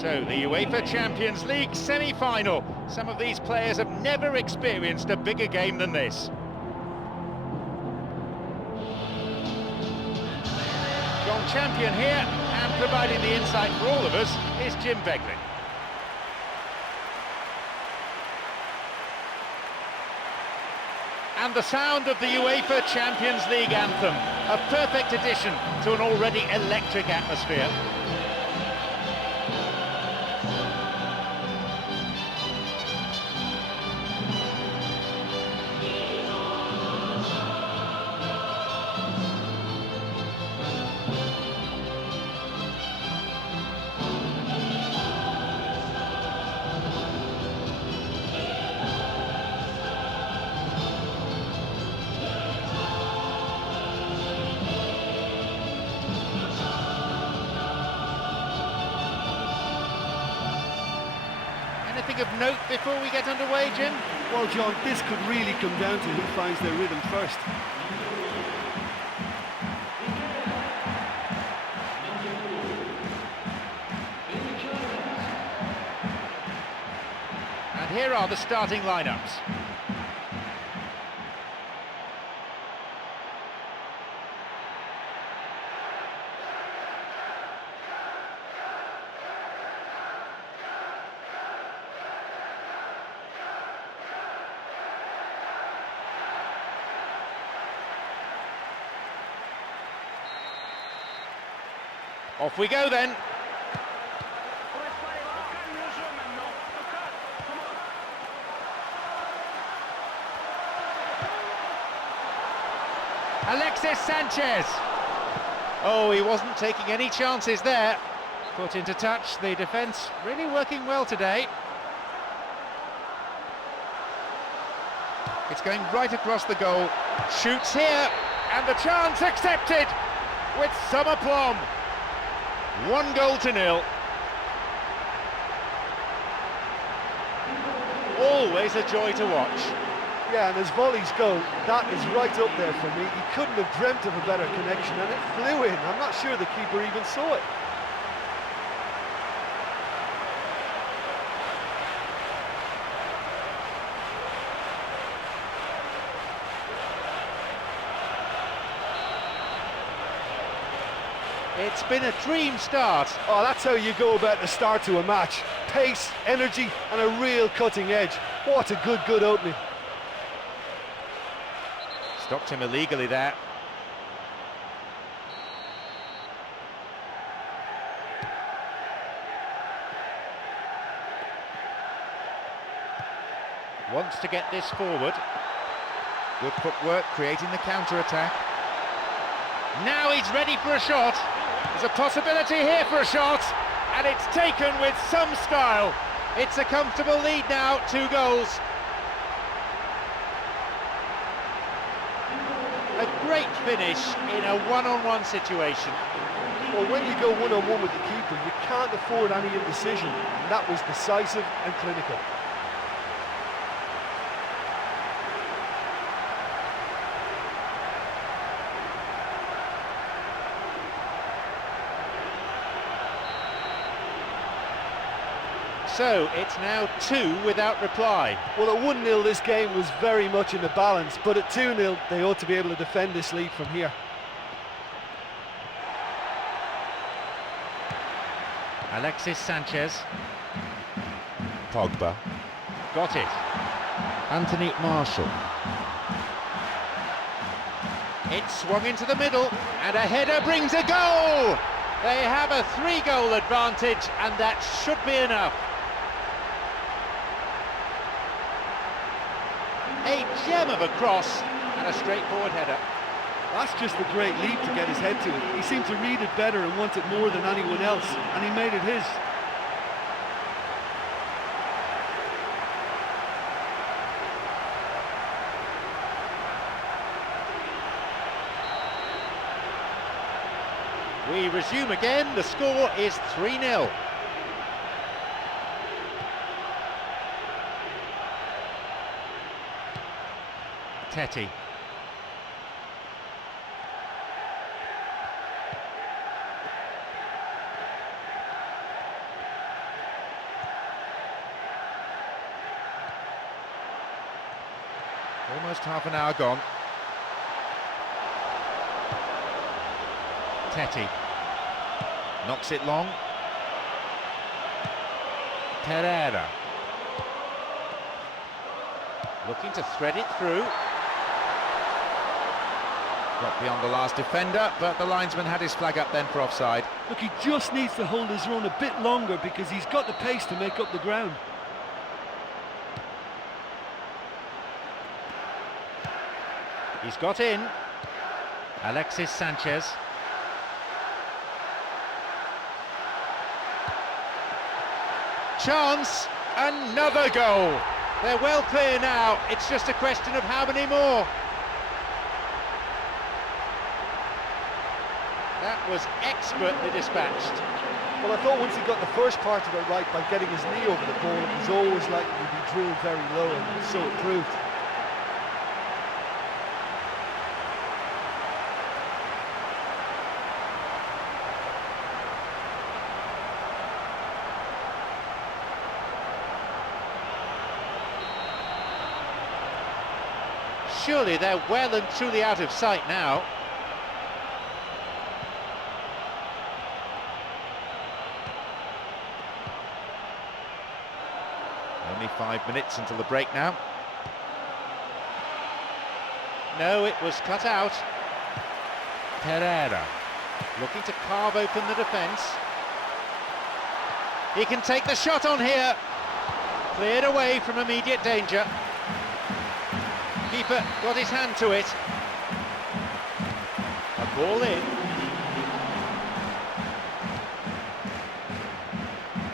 So, the UEFA Champions League semi-final. Some of these players have never experienced a bigger game than this. John Champion here, and providing the insight for all of us is Jim Begley. And the sound of the UEFA Champions League anthem, a perfect addition to an already electric atmosphere. Anything of note before we get underway, Jim? Well, John, this could really come down to who finds their rhythm first. And here are the starting lineups. Off we go then. Alexis Sanchez. Oh, he wasn't taking any chances there. Put into touch, the defence really working well today. It's going right across the goal. Shoots here, and the chance accepted with some aplomb. 1-0. Always a joy to watch. Yeah, and as volleys go, that is right up there for me. He couldn't have dreamt of a better connection, and it flew in. I'm not sure the keeper even saw it. It's been a dream start. Oh, that's how you go about the start to a match. Pace, energy, and a real cutting edge. What a good opening. Stopped him illegally there. Wants to get this forward. Good footwork, creating the counter-attack. Now he's ready for a shot. There's a possibility here for a shot, and it's taken with some style. It's a comfortable lead now, 2 goals. A great finish in a one-on-one situation. Well, when you go one-on-one with the keeper, you can't afford any indecision. And that was decisive and clinical. So, it's now 2 without reply. Well, at 1-0 this game was very much in the balance, but at 2-0 they ought to be able to defend this lead from here. Alexis Sanchez. Pogba. Got it. Anthony Marshall. It's swung into the middle, and a header brings a goal! They have a 3-goal advantage, and that should be enough. A gem of a cross and a straightforward header. That's just a great leap to get his head to it. He seemed to read it better and want it more than anyone else, and he made it his. We resume again, the score is 3-0. Teti. Almost half an hour gone. Teti knocks it long. Pereira looking to thread it through. Got beyond the last defender, but the linesman had his flag up then for offside. Look, he just needs to hold his run a bit longer because he's got the pace to make up the ground. He's got in. Alexis Sanchez. Chance, another goal. They're well clear now. It's just a question of how many more. That was expertly dispatched. Well, I thought once he got the first part of it right by getting his knee over the ball, it was always likely to be drilled very low, and so it proved. Surely they're well and truly out of sight now. Only 5 minutes until the break now. No, it was cut out. Pereira looking to carve open the defence. He can take the shot on here. Cleared away from immediate danger. Keeper got his hand to it. A ball in.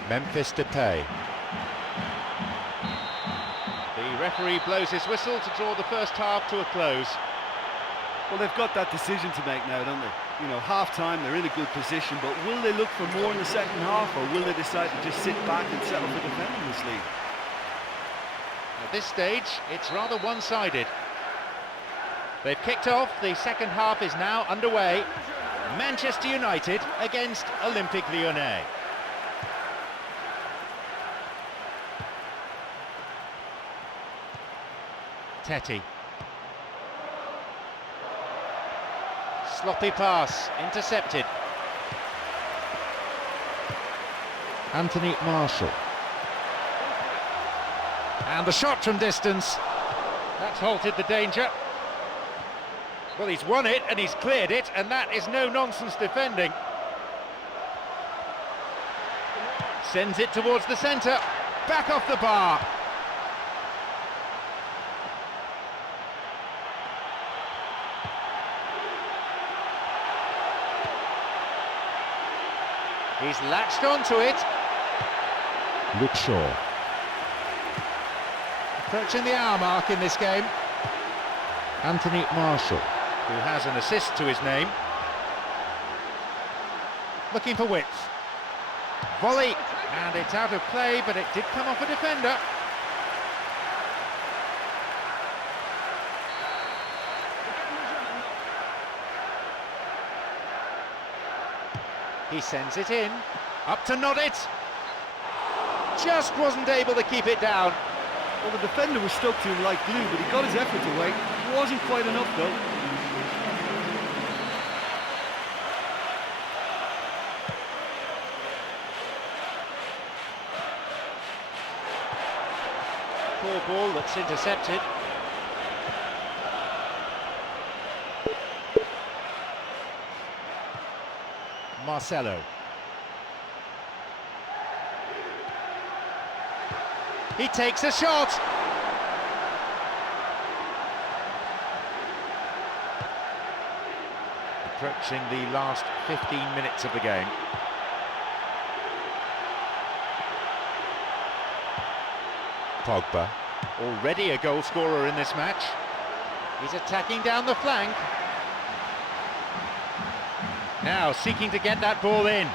Memphis Depay. The referee blows his whistle to draw the first half to a close. Well, they've got that decision to make now, don't they? You know, half-time, they're in a good position, but will they look for more in the second half, or will they decide to just sit back and settle for defending this lead? At this stage, it's rather one-sided. They've kicked off, the second half is now underway. Manchester United against Olympique Lyonnais. Teti. Sloppy pass, intercepted. Anthony Marshall. And the shot from distance. That's halted the danger. Well, he's won it and he's cleared it, and that is no-nonsense defending. Sends it towards the centre. Back off the bar. He's latched onto it. Luke Shaw. Approaching the hour mark in this game. Anthony Marshall, who has an assist to his name. Looking for width. Volley, and it's out of play, but it did come off a defender. He sends it in, up to nod it. Just wasn't able to keep it down. Well, the defender was stuck to him like glue, but he got his effort away. It wasn't quite enough, though. Poor ball that's intercepted. Marcelo. He takes a shot. Approaching the last 15 minutes of the game. Pogba, already a goal scorer in this match. He's attacking down the flank. Now seeking to get that ball in.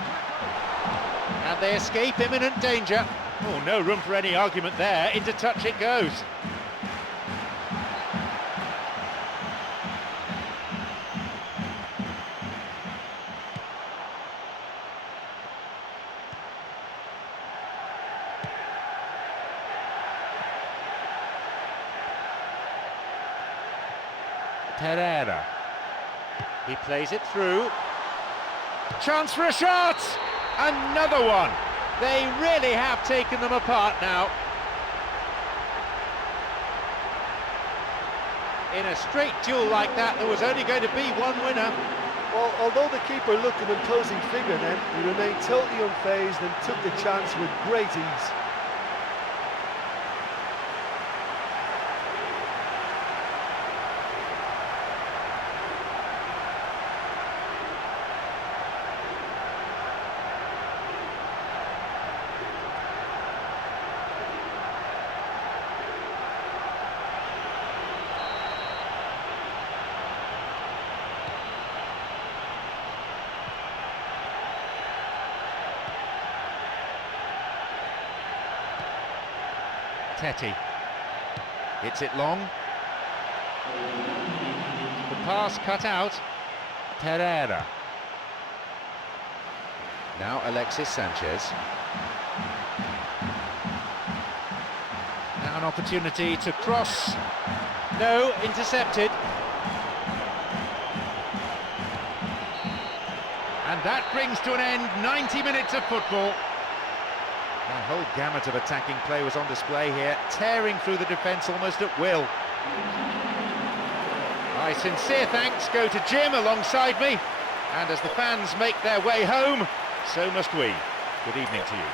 And they escape imminent danger. Oh, no room for any argument there. Into touch it goes. Pereira. He plays it through. Chance for a shot! Another one! They really have taken them apart now. In a straight duel like that, there was only going to be one winner. Well, although the keeper looked an imposing figure then, he remained totally unfazed and took the chance with great ease. Teti. Hits it long. The pass cut out. Pereira. Now Alexis Sanchez. Now an opportunity to cross. No, intercepted. And that brings to an end 90 minutes of football. The whole gamut of attacking play was on display here, tearing through the defence almost at will. My sincere thanks go to Jim alongside me, and as the fans make their way home, so must we. Good evening to you.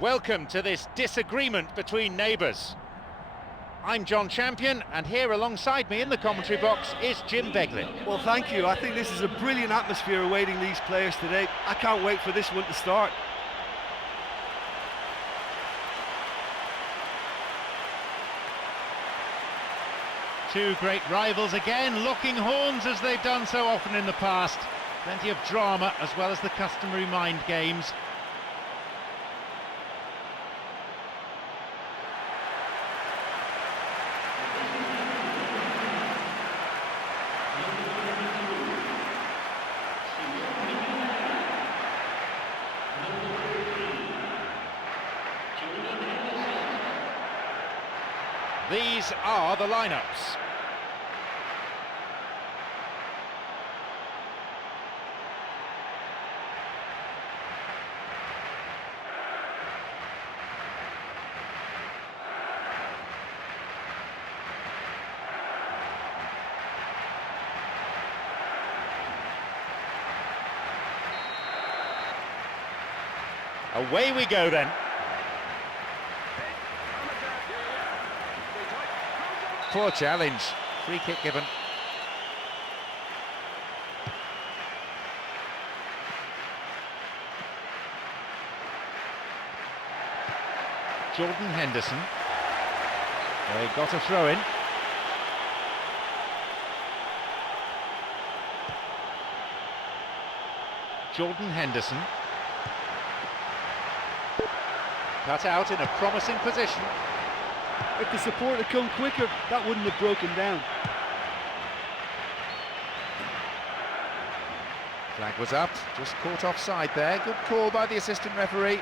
Welcome to this disagreement between neighbours. I'm John Champion, and here alongside me in the commentary box is Jim Beglin. Well, thank you. I think this is a brilliant atmosphere awaiting these players today. I can't wait for this one to start. Two great rivals again, locking horns as they've done so often in the past. Plenty of drama as well as the customary mind games. These are the lineups. Away we go then. Poor challenge. Free kick given. Jordan Henderson. They got a throw in. Jordan Henderson. Cut out in a promising position. If the support had come quicker, that wouldn't have broken down. Flag was up, just caught offside there. Good call by the assistant referee.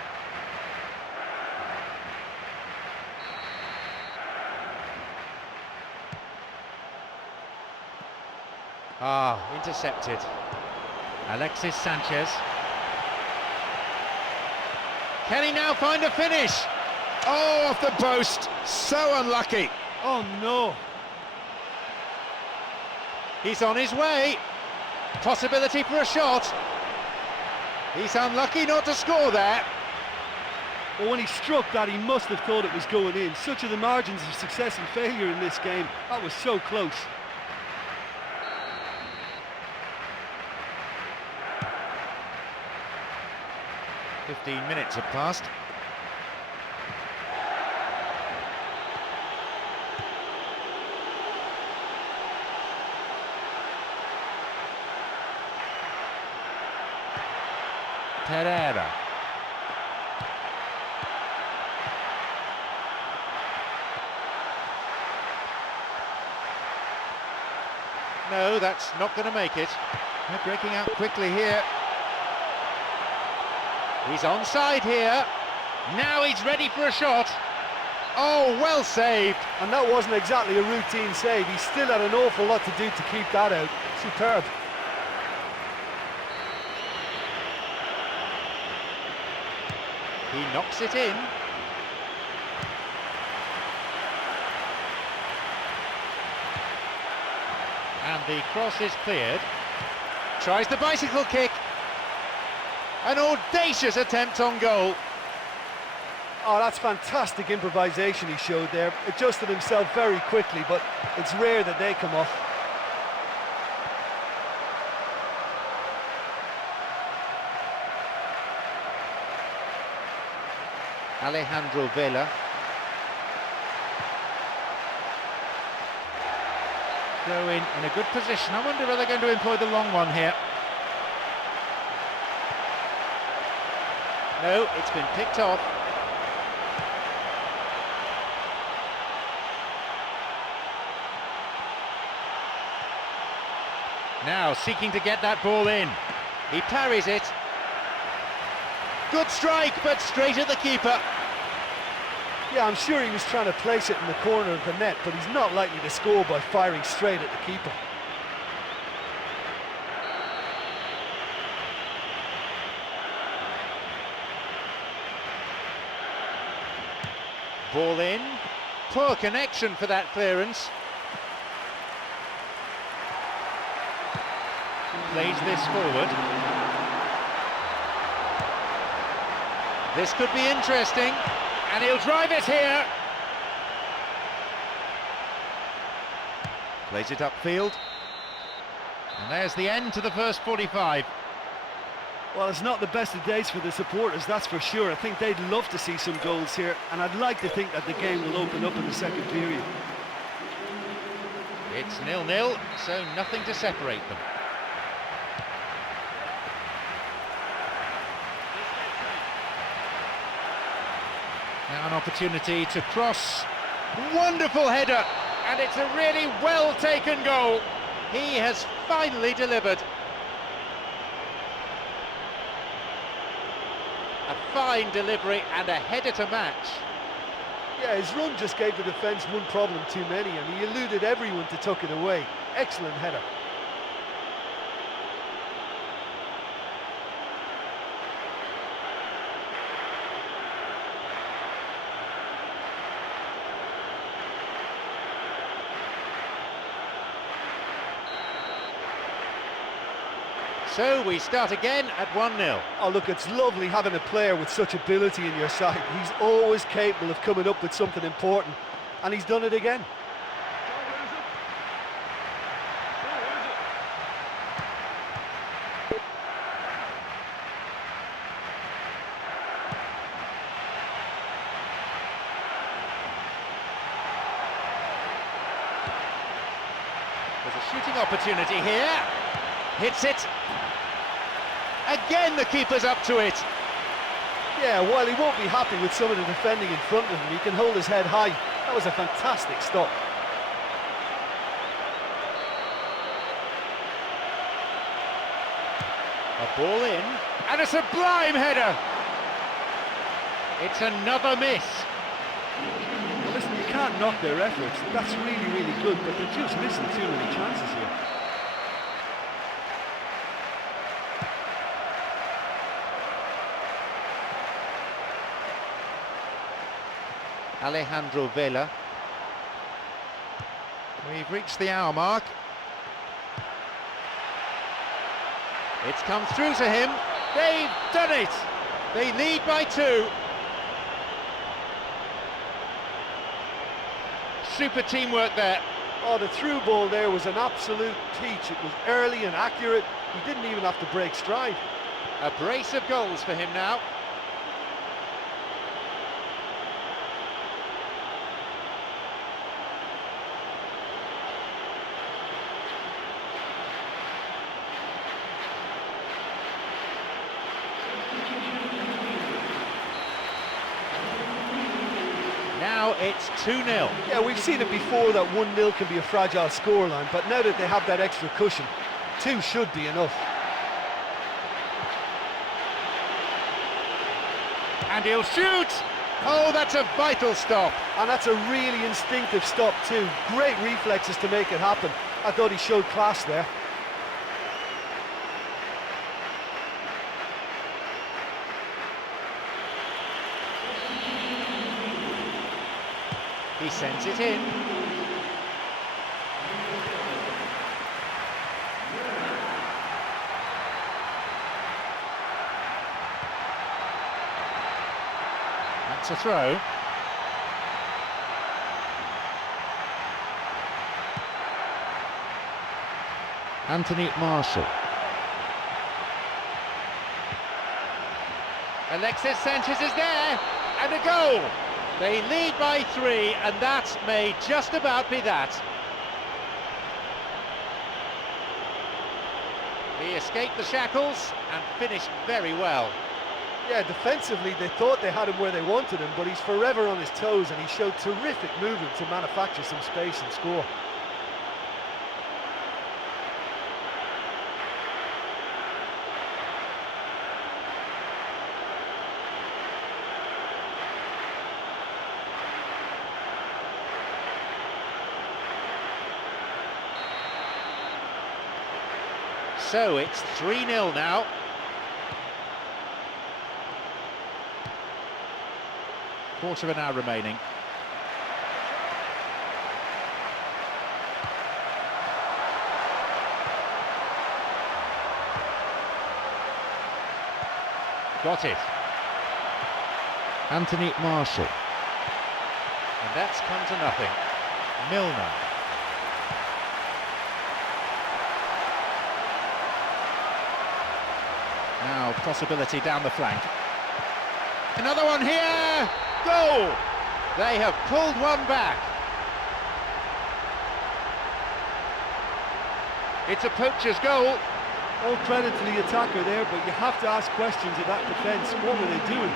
Intercepted. Alexis Sanchez. Can he now find a finish? Oh, off the post. So unlucky. Oh no! He's on his way. Possibility for a shot. He's unlucky not to score there. Well, when he struck that, he must have thought it was going in. Such are the margins of success and failure in this game. That was so close. "15 minutes have passed. Pereira. No, that's not going to make it. They're breaking out quickly here. He's onside here. Now he's ready for a shot. Oh, well saved. And that wasn't exactly a routine save. He still had an awful lot to do to keep that out. Superb. He knocks it in. And the cross is cleared. Tries the bicycle kick. An audacious attempt on goal. Oh, that's fantastic improvisation he showed there. Adjusted himself very quickly, but it's rare that they come off. Alejandro Vela. Throw in a good position. I wonder whether they're going to employ the long one here. No, it's been picked off. Now seeking to get that ball in. He parries it. Good strike, but straight at the keeper. Yeah, I'm sure he was trying to place it in the corner of the net, but he's not likely to score by firing straight at the keeper. Ball in. Poor connection for that clearance. Plays this forward. This could be interesting, and he'll drive it here. Plays it upfield. And there's the end to the first 45. Well, it's not the best of days for the supporters, that's for sure. I think they'd love to see some goals here, and I'd like to think that the game will open up in the second period. It's 0-0, so nothing to separate them. Now an opportunity to cross. Wonderful header, and it's a really well-taken goal. He has finally delivered. A fine delivery and a header to match. Yeah, his run just gave the defence one problem too many, and he eluded everyone to tuck it away. Excellent header. So we start again at 1-0. Oh look, it's lovely having a player with such ability in your side. He's always capable of coming up with something important, and he's done it again. There's a shooting opportunity here. Hits it. Again, the keeper's up to it. Yeah, while he won't be happy with some of the defending in front of him, he can hold his head high. That was a fantastic stop. A ball in, and a sublime header. It's another miss. Well, listen, you can't knock their efforts. That's really, really good, but they're just missing too many chances here. Alejandro Vela. We've reached the hour mark. It's come through to him. They've done it. They lead by 2. Super teamwork there. Oh, the through ball there was an absolute peach. It was early and accurate. He didn't even have to break stride. A brace of goals for him now. Now it's 2-0. Yeah, we've seen it before that 1-0 can be a fragile scoreline, but now that they have that extra cushion, 2 should be enough. And he'll shoot! Oh, that's a vital stop. And that's a really instinctive stop too. Great reflexes to make it happen. I thought he showed class there. He sends it in. That's a throw. Anthony Marshall. Alexis Sanchez is there, and a goal. They lead by 3, and that may just about be that. He escaped the shackles and finished very well. Yeah, defensively they thought they had him where they wanted him, but he's forever on his toes and he showed terrific movement to manufacture some space and score. So it's 3-0 now. Quarter of an hour remaining. Got it. Anthony Marshall. And that's come to nothing. Milner. Now possibility down the flank. Another one here! Goal! They have pulled one back. It's a poacher's goal. All credit to the attacker there, but you have to ask questions of that defence. What were they doing?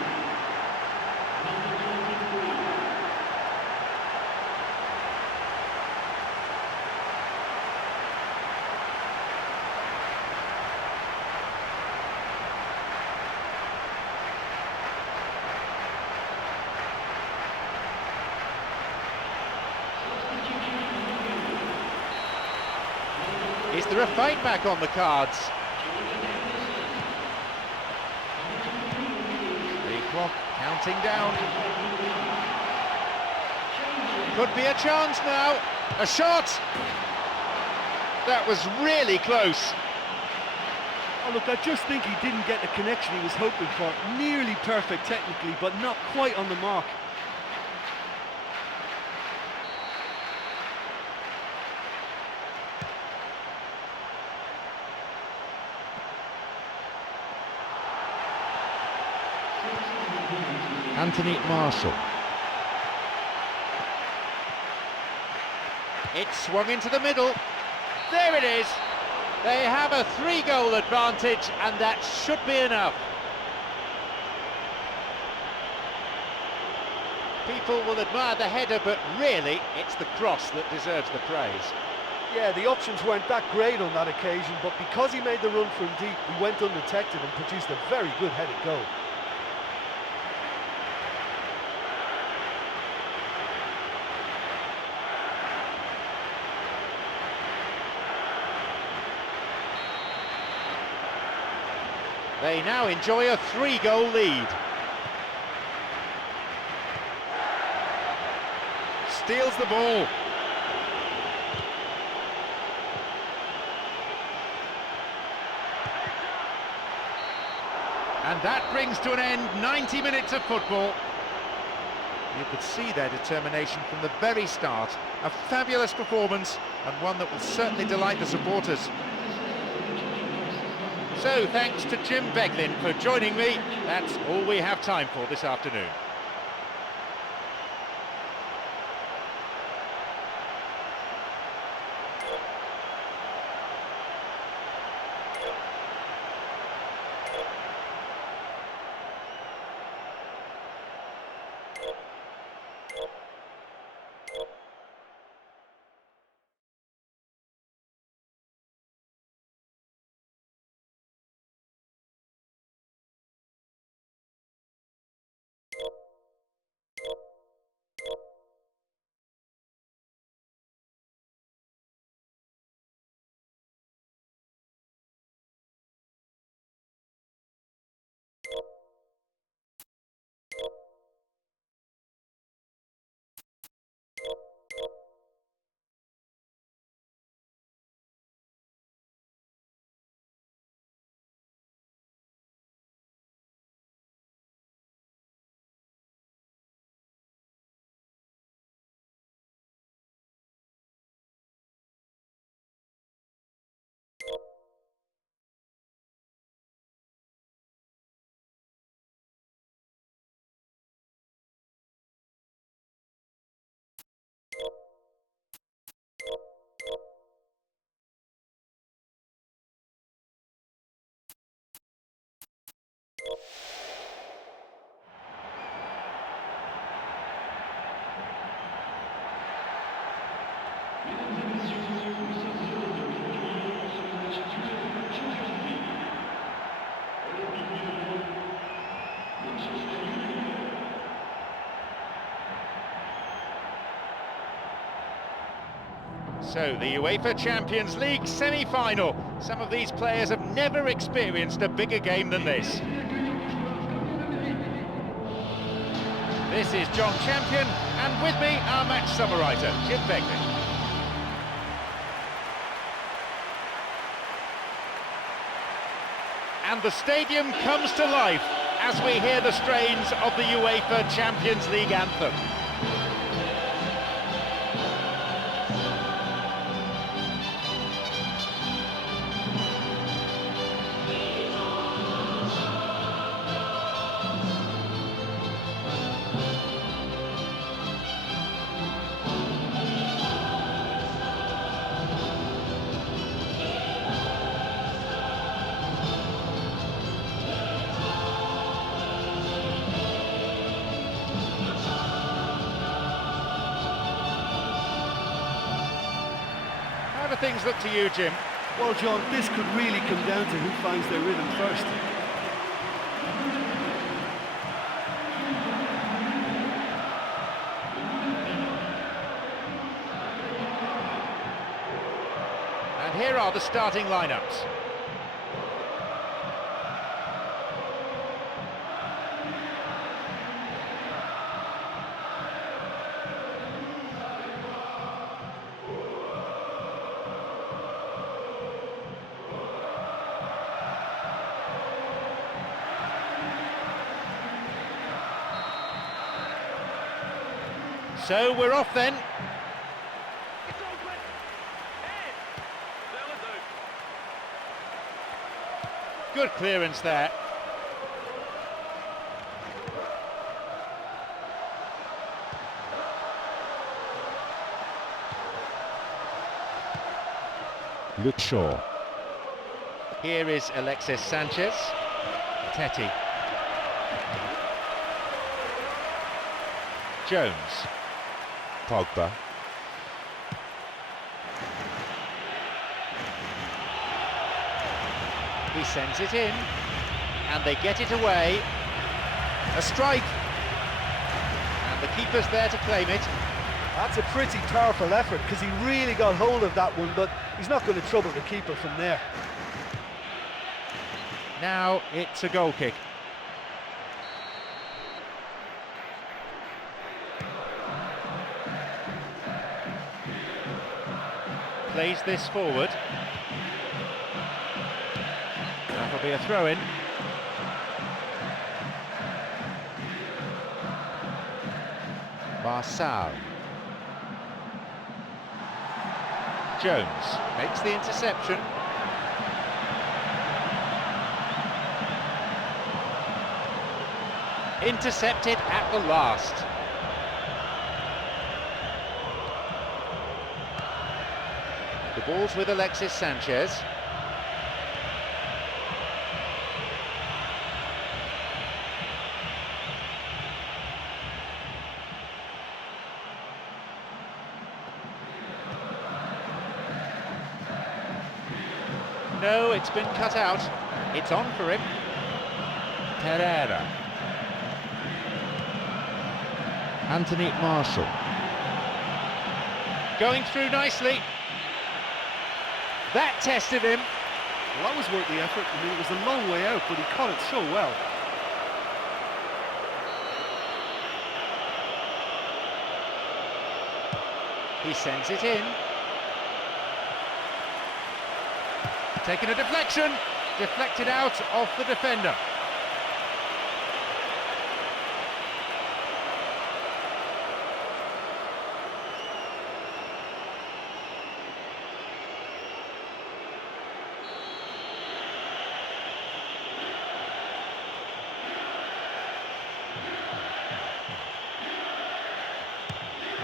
Is there a fight back on the cards? The clock counting down. Could be a chance now. A shot! That was really close. Oh, look, I just think he didn't get the connection he was hoping for. Nearly perfect technically, but not quite on the mark. Anthony Marshall. It's swung into the middle. There it is. They have a 3-goal advantage, and that should be enough. People will admire the header, but really, it's the cross that deserves the praise. Yeah, the options weren't that great on that occasion, but because he made the run from deep, he went undetected and produced a very good headed goal. They now enjoy a 3-goal lead. Steals the ball. And that brings to an end 90 minutes of football. You could see their determination from the very start. A fabulous performance, and one that will certainly delight the supporters. So, thanks to Jim Beglin for joining me. That's all we have time for this afternoon. So, the UEFA Champions League semi-final. Some of these players have never experienced a bigger game than this. This is John Champion, and with me, our match summariser, Jim Beglin. And the stadium comes to life as we hear the strains of the UEFA Champions League anthem. How do things look to you, Jim? Well, John, this could really come down to who finds their rhythm first. And here are the starting lineups. So we're off then. Good clearance there. Luke Shaw. Here is Alexis Sanchez. Teti. Jones. Pogba. He sends it in, and they get it away. A strike, and the keeper's there to claim it. That's a pretty powerful effort because he really got hold of that one, but he's not going to trouble the keeper from there. Now it's a goal kick. Plays this forward. That'll be a throw-in. Marçal. Jones makes the interception. Intercepted at the last. The ball's with Alexis Sanchez. No, it's been cut out. It's on for him. Pereira. Anthony Marshall. Going through nicely. That tested him. Well, that was worth the effort. I mean, it was a long way out, but he caught it so well. He sends it in. Taking a deflection. Deflected out off the defender.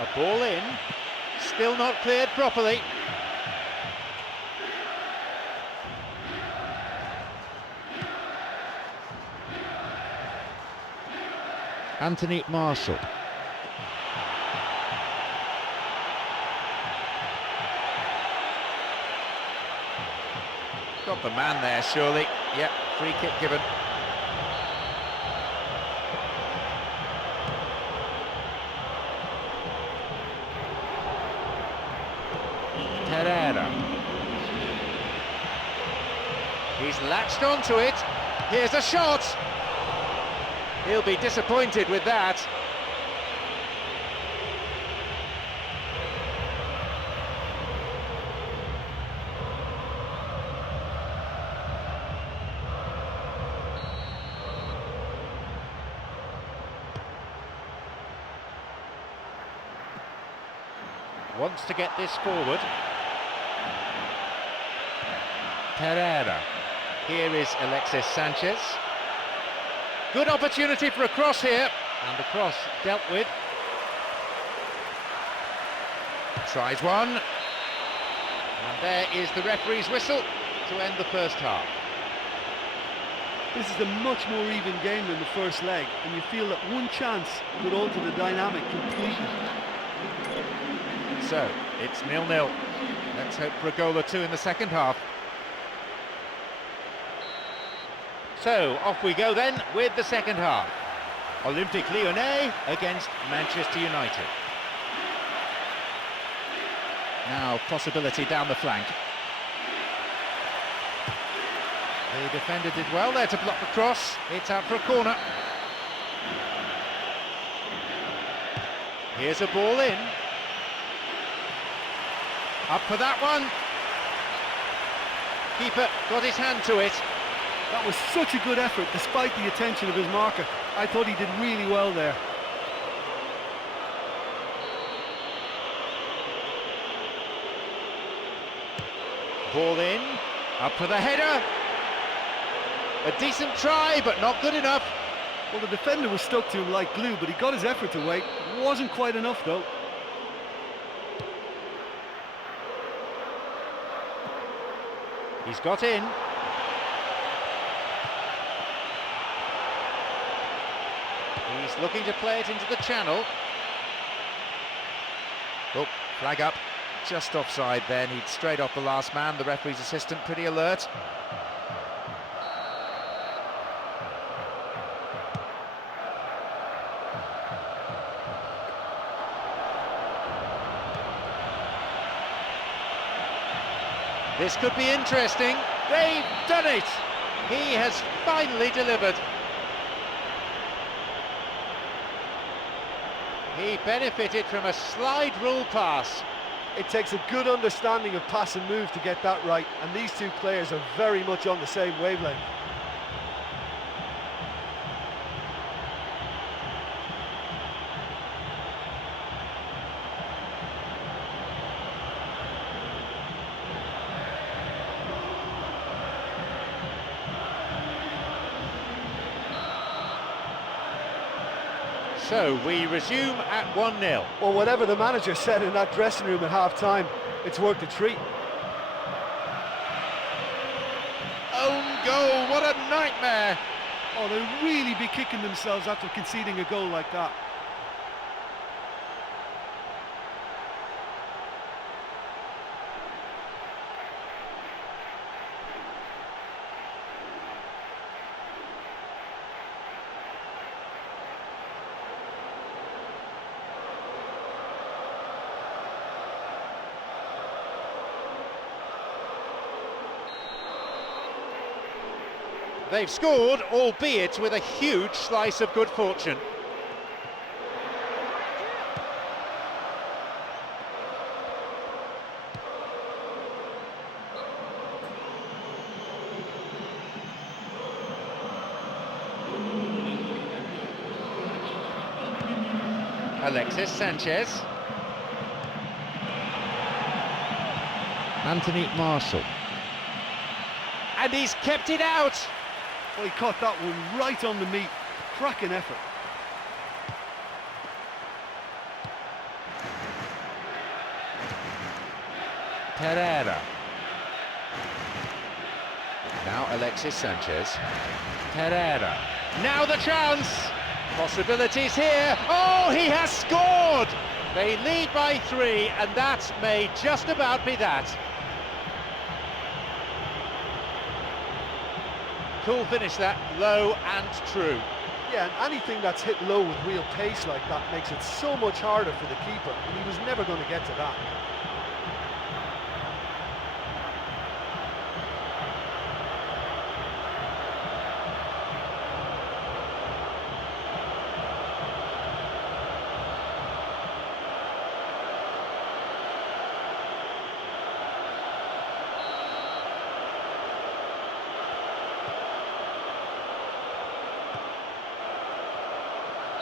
A ball in, still not cleared properly. Anthony Marshall. Got the man there, surely. Yep, free kick given. Pereira. He's latched onto it. Here's a shot. He'll be disappointed with that. Wants to get this forward. Pereira. Here is Alexis Sanchez. Good opportunity for a cross here, and the cross dealt with. Tries one, and there is the referee's whistle to end the first half. This is a much more even game than the first leg, and you feel that one chance could alter the dynamic completely. So, it's 0-0. Let's hope for a goal or two in the second half. So, off we go then with the second half. Olympique Lyonnais against Manchester United. Now, possibility down the flank. The defender did well there to block the cross. It's out for a corner. Here's a ball in. Up for that one. Keeper got his hand to it. That was such a good effort, despite the attention of his marker. I thought he did really well there. Ball in, up for the header. A decent try, but not good enough. Well, the defender was stuck to him like glue, but he got his effort away. Wasn't quite enough, though. He's got in. He's looking to play it into the channel. Oh, flag up. Just offside then. He'd strayed off the last man. The referee's assistant pretty alert. This could be interesting. They've done it! He has finally delivered. He benefited from a slide rule pass. It takes a good understanding of pass and move to get that right, and these two players are very much on the same wavelength. So we resume at 1-0. Well, whatever the manager said in that dressing room at half-time, it's worked a treat. Own goal, what a nightmare! Oh, they'll really be kicking themselves after conceding a goal like that. They've scored, albeit with a huge slice of good fortune. Alexis Sanchez. Anthony Marshall. And he's kept it out. Well, he caught that one right on the meat. Cracking effort. Pereira. Now Alexis Sanchez. Pereira. Now the chance. Possibilities here. Oh, he has scored. They lead by 3, and that may just about be that. Cool finish that, low and true. Yeah, and anything that's hit low with real pace like that makes it so much harder for the keeper, and he was never going to get to that.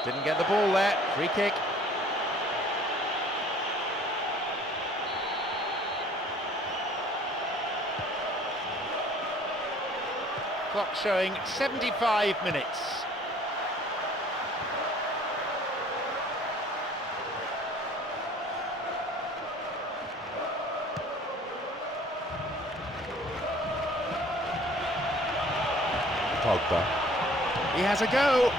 Didn't get the ball there, free kick. Clock showing 75 minutes. Pogba. He has a go.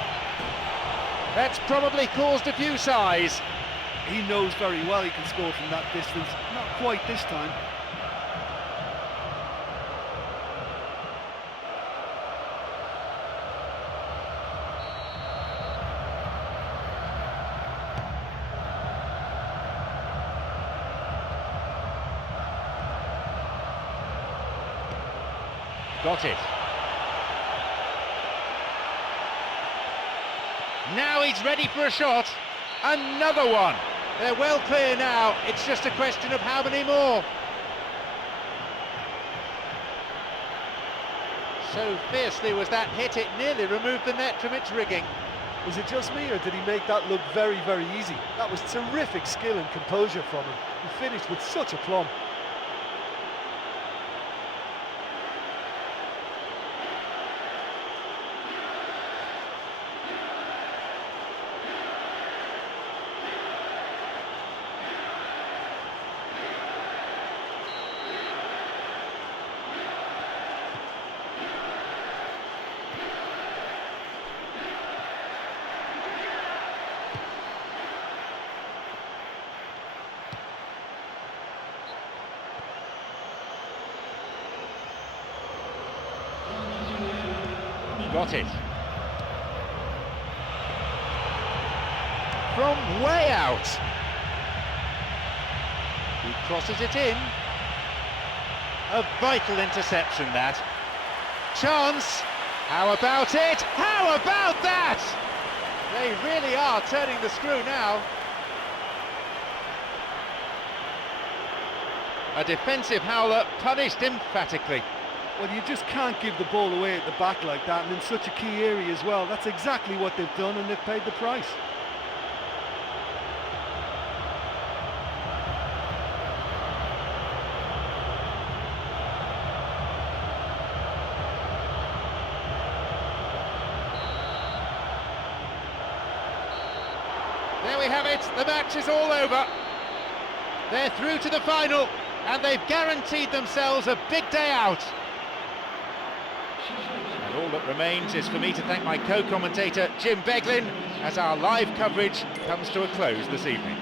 That's probably caused a few sighs. He knows very well he can score from that distance. Not quite this time. Got it. Now he's ready for a shot. Another one. They're well clear now. It's just a question of how many more. So fiercely was that hit, it nearly removed the net from its rigging. Was it just me, or did he make that look very, very easy? That was terrific skill and composure from him. He finished with such aplomb. Got it. From way out. He crosses it in. A vital interception, that. Chance. How about it? How about that? They really are turning the screw now. A defensive howler punished emphatically. Well, you just can't give the ball away at the back like that, and in such a key area as well. That's exactly what they've done, and they've paid the price. There we have it, the match is all over. They're through to the final, and they've guaranteed themselves a big day out. And all that remains is for me to thank my co-commentator Jim Beglin as our live coverage comes to a close this evening.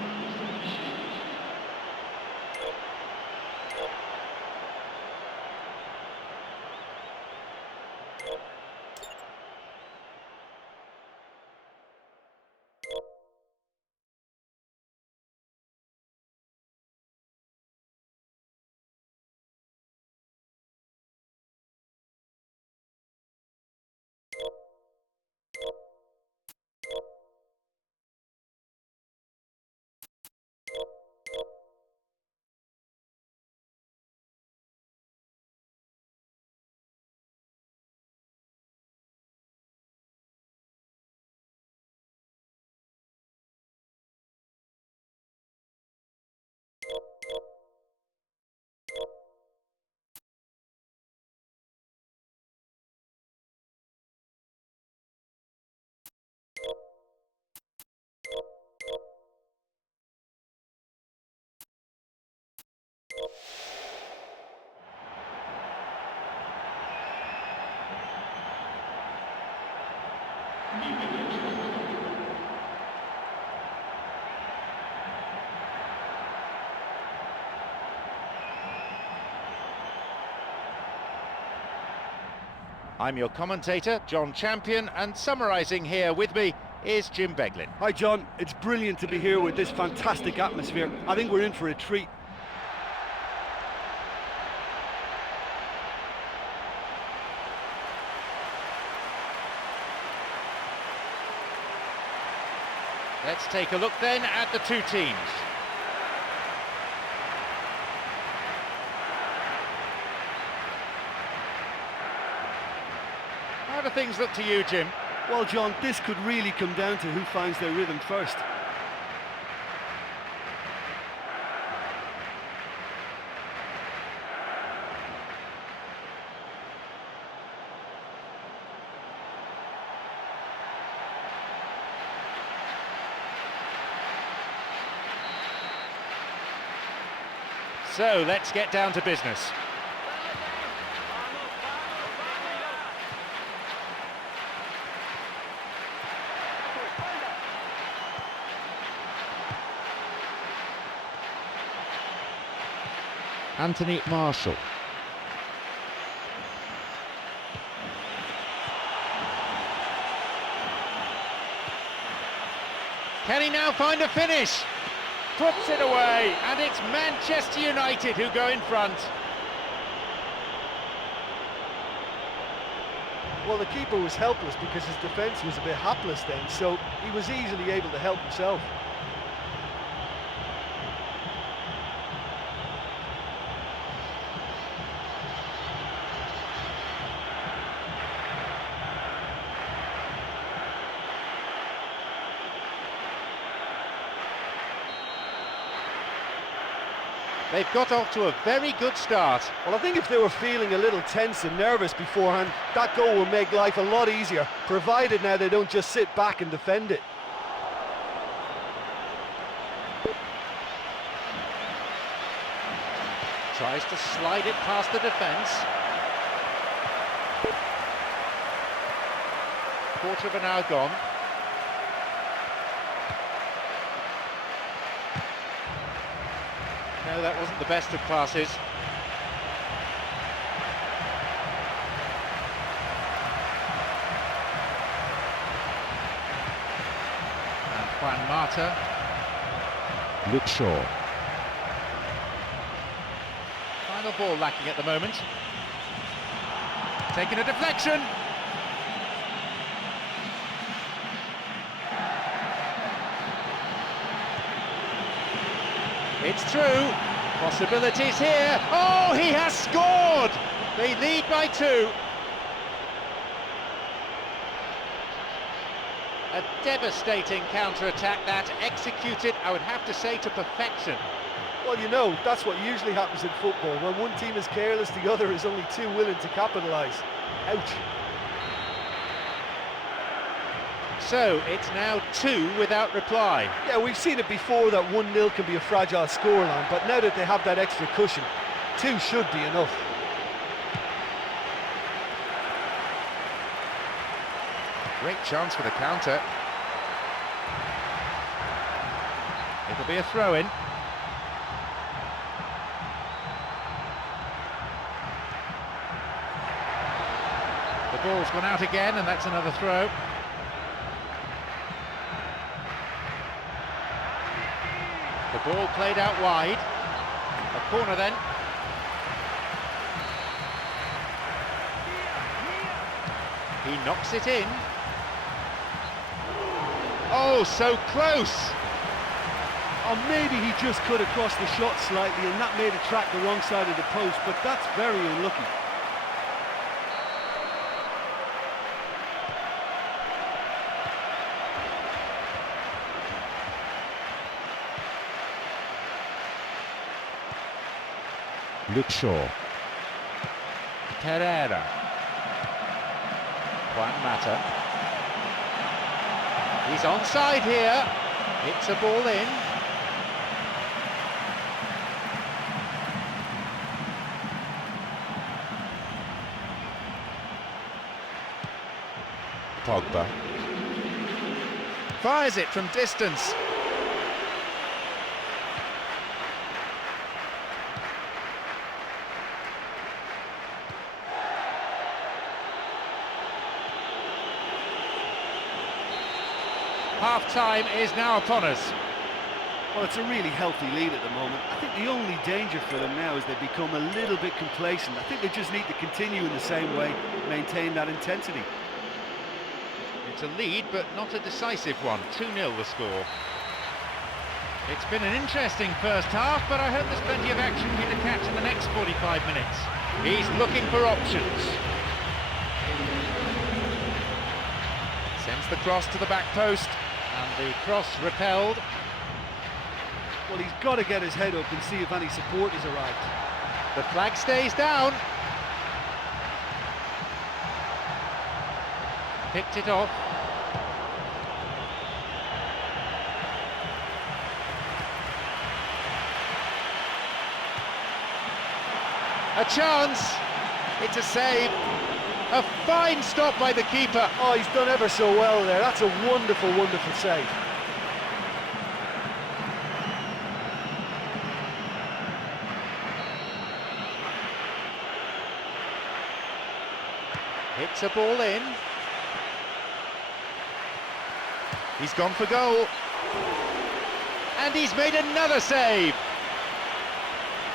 I'm your commentator, John Champion, and summarising here with me is Jim Beglin. Hi John, it's brilliant to be here with this fantastic atmosphere. I think we're in for a treat. Let's take a look then at the two teams. How do things look to you, Jim? Well, John, this could really come down to who finds their rhythm first. So, let's get down to business. Anthony Marshall. Can he now find a finish? Puts it away, and it's Manchester United who go in front. Well, the keeper was helpless because his defence was a bit hapless then, so he was easily able to help himself. They've got off to a very good start. Well, I think if they were feeling a little tense and nervous beforehand, that goal will make life a lot easier, provided now they don't just sit back and defend it. Tries to slide it past the defence. Quarter of an hour gone. No, that wasn't the best of passes. Juan Mata. Luke Shaw. Final ball lacking at the moment. Taking a deflection. It's through. Possibilities here. Oh, he has scored! They lead by 2. A devastating counter-attack that, executed, I would have to say, to perfection. Well, you know, that's what usually happens in football. When one team is careless, the other is only too willing to capitalise. Ouch. So, it's now 2 without reply. Yeah, we've seen it before that 1-0 can be a fragile scoreline, but now that they have that extra cushion, 2 should be enough. Great chance for the counter. It'll be a throw-in. The ball's gone out again, and that's another throw. The ball played out wide. A corner then. He knocks it in. Oh, so close! Or maybe he just cut across the shot slightly and that made it track the wrong side of the post, but that's very unlucky. Luke Shaw. Terera. Juan Mata. He's onside here. It's a ball in. Pogba. Fires it from distance. Half-time is now upon us. Well, it's a really healthy lead at the moment. I think the only danger for them now is they become a little bit complacent. I think they just need to continue in the same way, maintain that intensity. It's a lead, but not a decisive one. 2-0 the score. It's been an interesting first half, but I hope there's plenty of action here to catch in the next 45 minutes. He's looking for options. Sends the cross to the back post, and the cross repelled. Well, he's got to get his head up and see if any support has arrived. The flag stays down. Picked it off. A chance. It's a save. A fine stop by the keeper. Oh, he's done ever so well there. That's a wonderful, wonderful save. Hits a ball in. He's gone for goal. And he's made another save.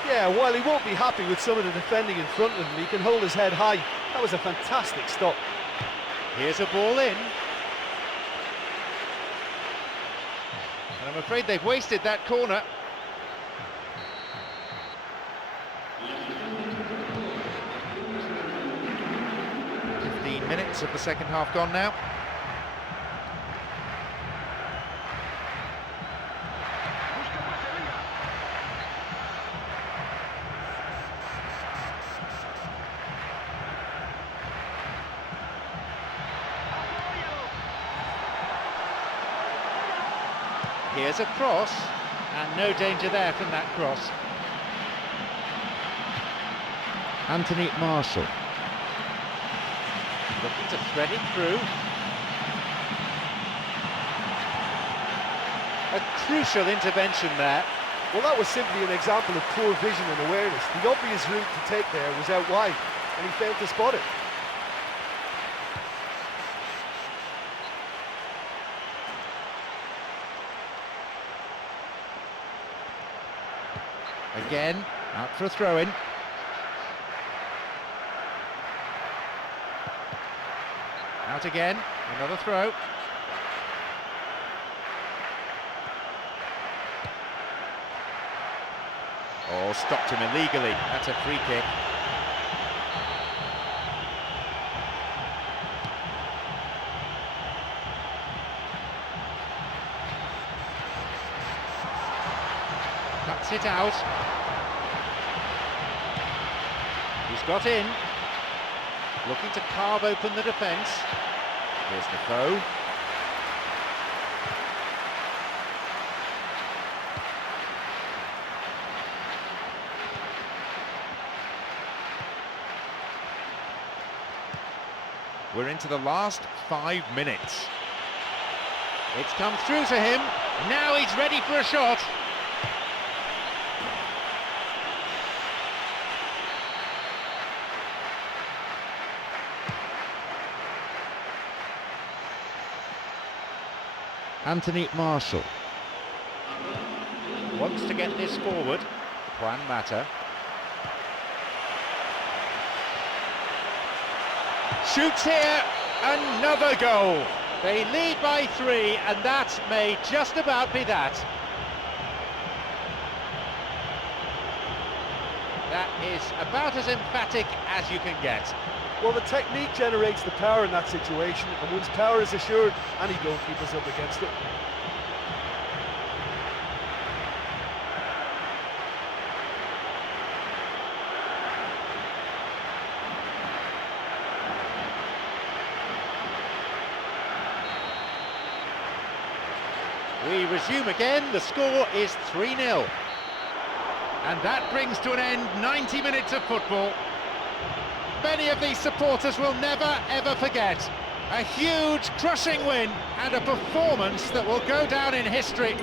Yeah, while he won't be happy with some of the defending in front of him, he can hold his head high. That was a fantastic stop. Here's a ball in. And I'm afraid they've wasted that corner. Minutes of the second half gone now. Here's a cross, and no danger there from that cross. Anthony Marshall. Looking to thread it through. A crucial intervention there. Well, that was simply an example of poor vision and awareness. The obvious route to take there was out wide, and he failed to spot it. again, out for a throw-in. Out again, another throw. Oh, stopped him illegally. That's a free kick. Cuts it out. He's got in. Looking to carve open the defence. Here's the foe. We're into the last 5 minutes. It's come through to him. Now he's ready for a shot. Anthony Marshall. Wants to get this forward. Juan Mata. Shoots here, another goal. They lead by 3, and that may just about be that. That is about as emphatic as you can get. Well, the technique generates the power in that situation, and once power is assured, any goalkeeper's up against it. We resume again, the score is 3-0. And that brings to an end 90 minutes of football. Many of these supporters will never ever forget a huge crushing win and a performance that will go down in history.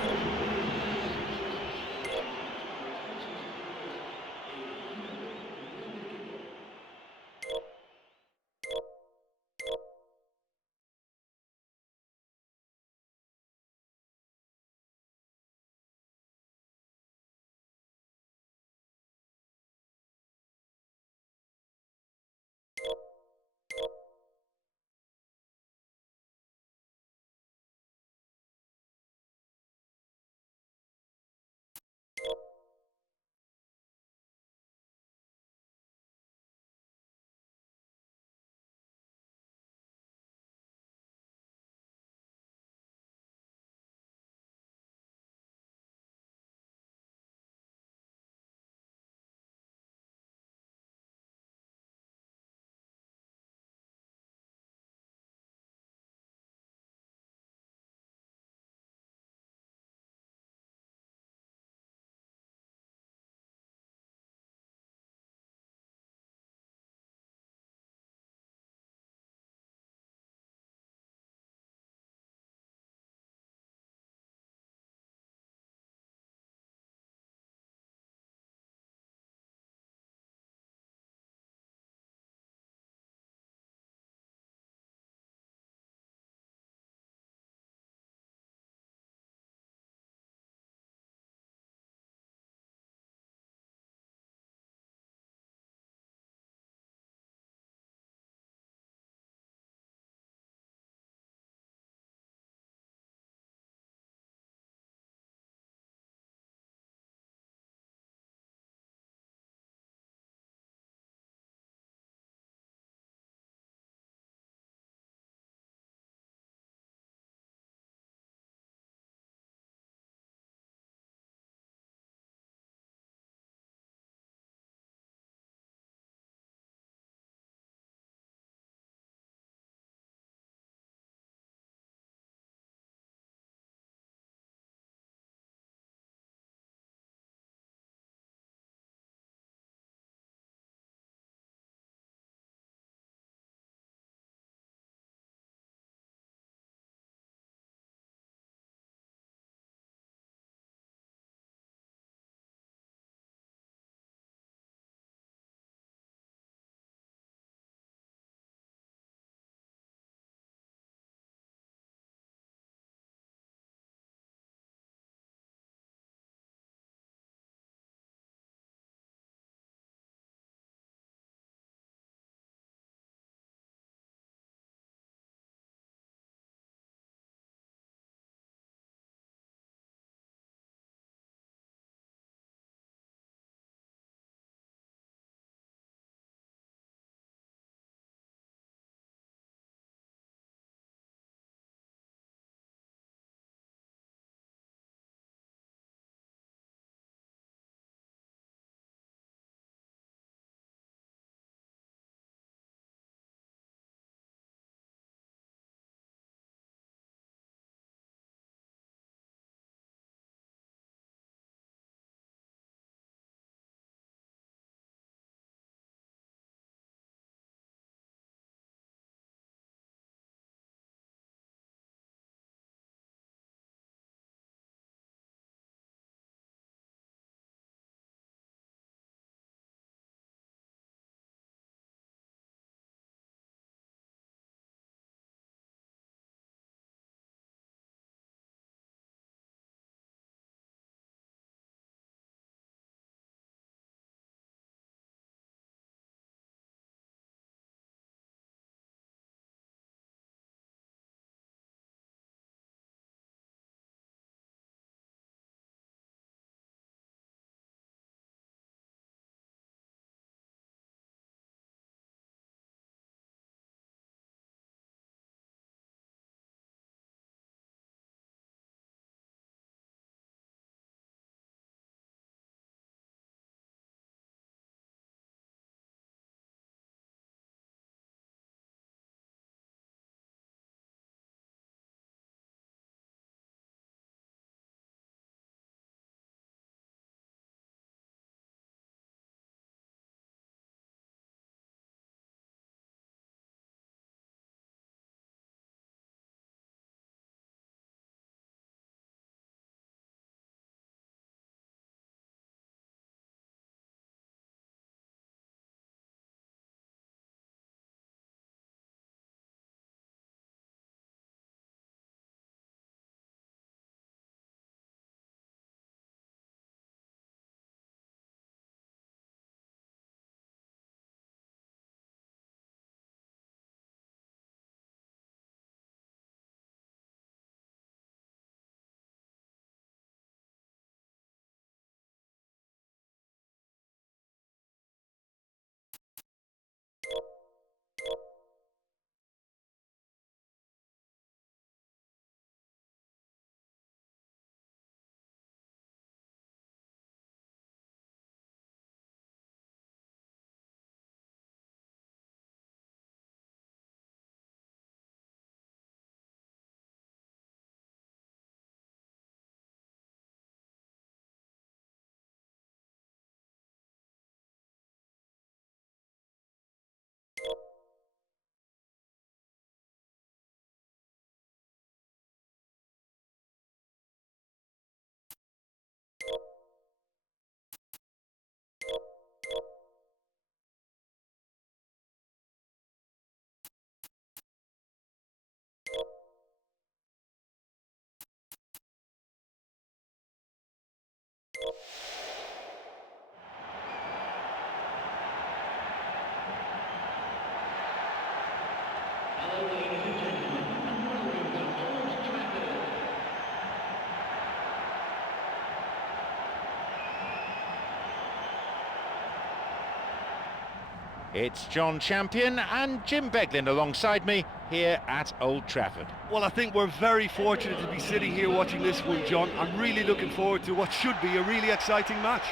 It's John Champion and Jim Beglin alongside me here at Old Trafford. Well, I think we're very fortunate to be sitting here watching this one, John. I'm really looking forward to what should be a really exciting match.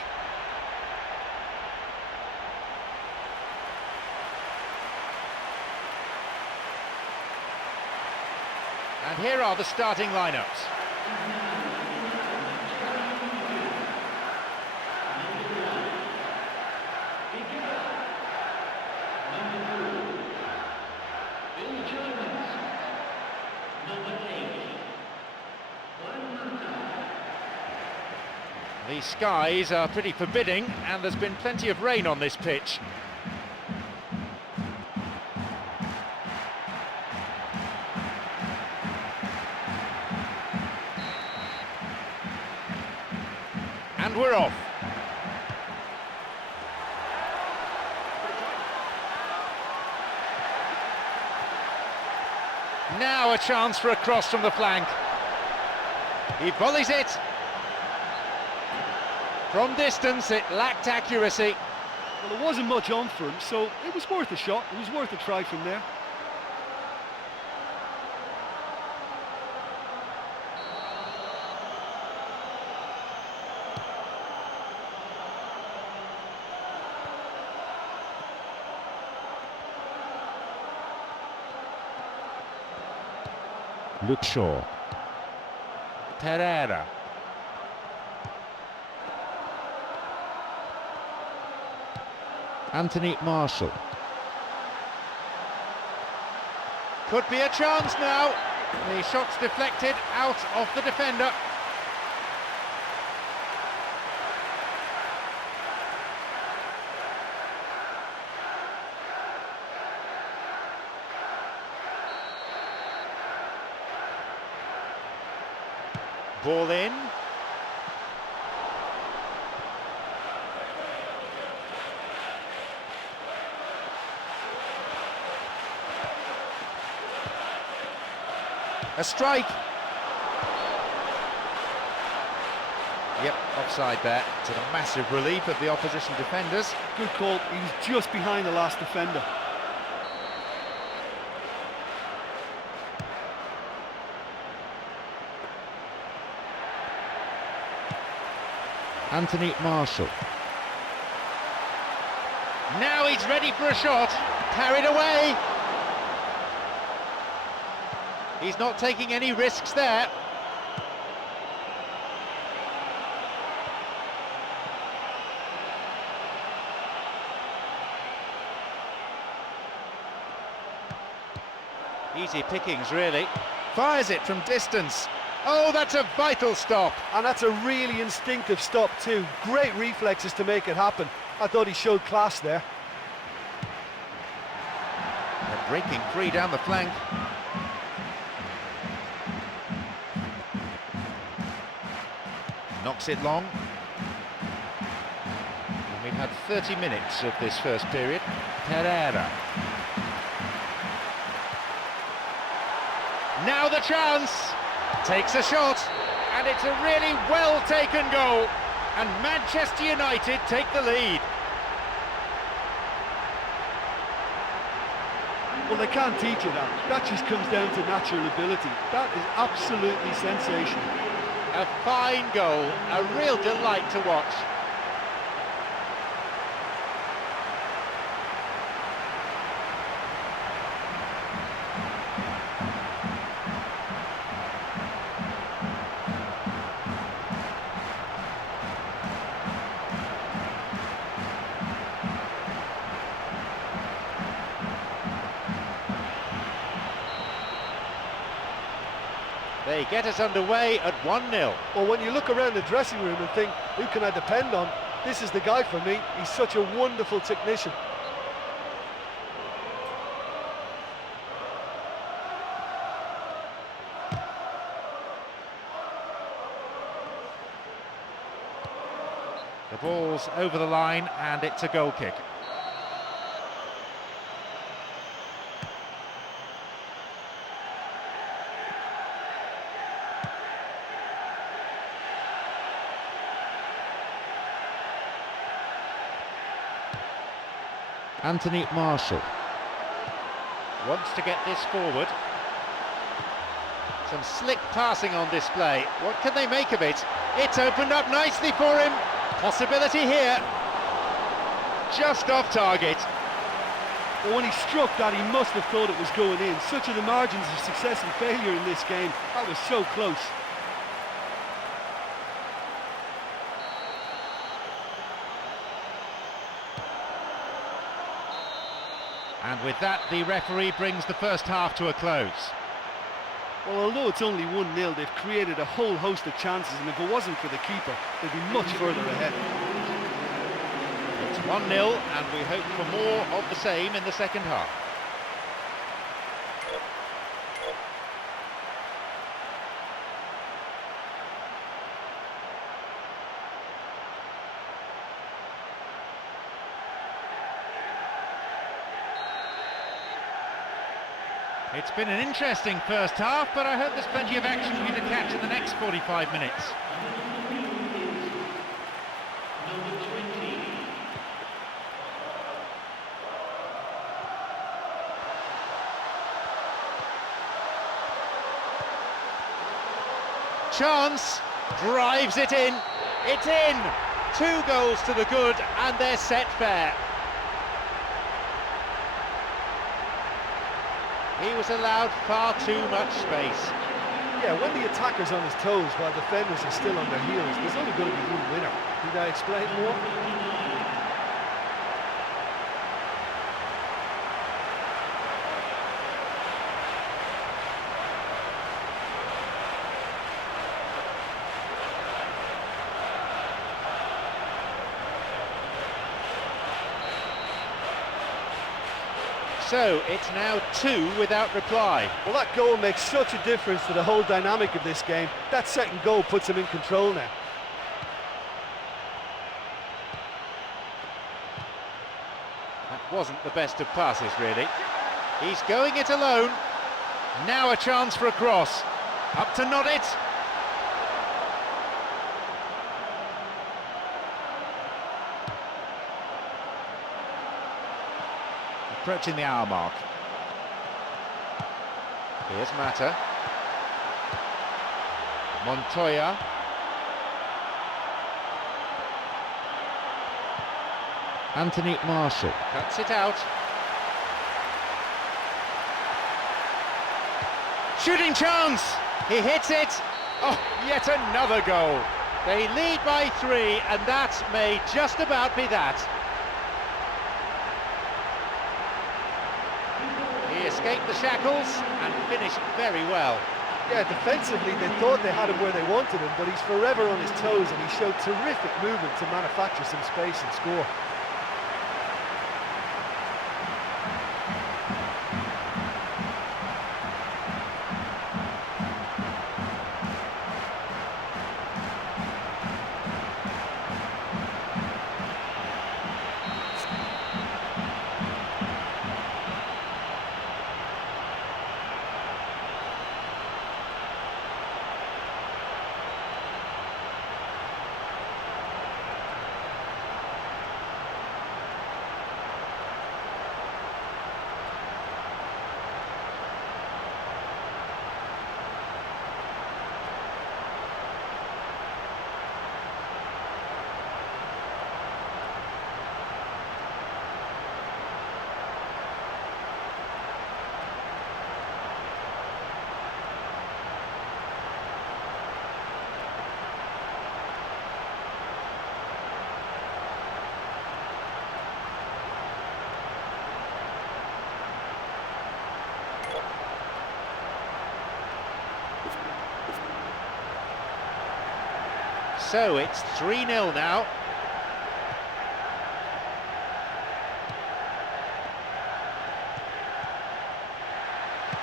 And here are the starting lineups. The skies are pretty forbidding and there's been plenty of rain on this pitch. And we're off. Now a chance for a cross from the flank. He volleys it. From distance, it lacked accuracy. Well, there wasn't much on for him, so it was worth a shot. It was worth a try from there. Luke Shaw. Pereira. Anthony Marshall. Could be a chance now. The shot's deflected out of the defender. Ball in. A strike. Yep, offside there, to the massive relief of the opposition defenders. Good call. He was just behind the last defender. Anthony Marshall. Now he's ready for a shot. Carried away. He's not taking any risks there. Easy pickings, really. Fires it from distance. Oh, that's a vital stop. And that's a really instinctive stop too. Great reflexes to make it happen. I thought he showed class there. They're breaking free down the flank. Knocks it long. And we've had 30 minutes of this first period. Pereira. Now the chance. Takes a shot. And it's a really well-taken goal. And Manchester United take the lead. Well, they can't teach you that. That just comes down to natural ability. That is absolutely sensational. A fine goal, a real delight to watch. They get us underway at 1-0. Well, when you look around the dressing room and think, who can I depend on? This is the guy for me. He's such a wonderful technician. The ball's over the line and it's a goal kick. Anthony Marshall. Wants to get this forward. Some slick passing on display. What can they make of it? It's opened up nicely for him. Possibility here. Just off target. But when he struck that, he must have thought it was going in. Such are the margins of success and failure in this game. That was so close. And with that, the referee brings the first half to a close. Well, although it's only 1-0, they've created a whole host of chances, and if it wasn't for the keeper, they'd be much further ahead. It's 1-0, and we hope for more of the same in the second half. It's been an interesting first half, but I hope there's plenty of action for you to catch in the next 45 minutes. Chance, drives it in, it's in! 2 goals to the good, and they're set fair. He was allowed far too much space. Yeah, when the attacker's on his toes while defenders are still on their heels, there's only going to be one winner. Did I explain more? So it's now 2 without reply. Well, that goal makes such a difference to the whole dynamic of this game. That second goal puts him in control now. That wasn't the best of passes, really. He's going it alone. Now a chance for a cross. Up to nod it. Approaching the hour mark. Here's Mata. Montoya. Anthony Marshall. Cuts it out. Shooting chance! He hits it! Oh, yet another goal. They lead by 3, and that may just about be that. He escaped the shackles and finished very well. Yeah, defensively they thought they had him where they wanted him, but he's forever on his toes and he showed terrific movement to manufacture some space and score. So it's 3-0 now.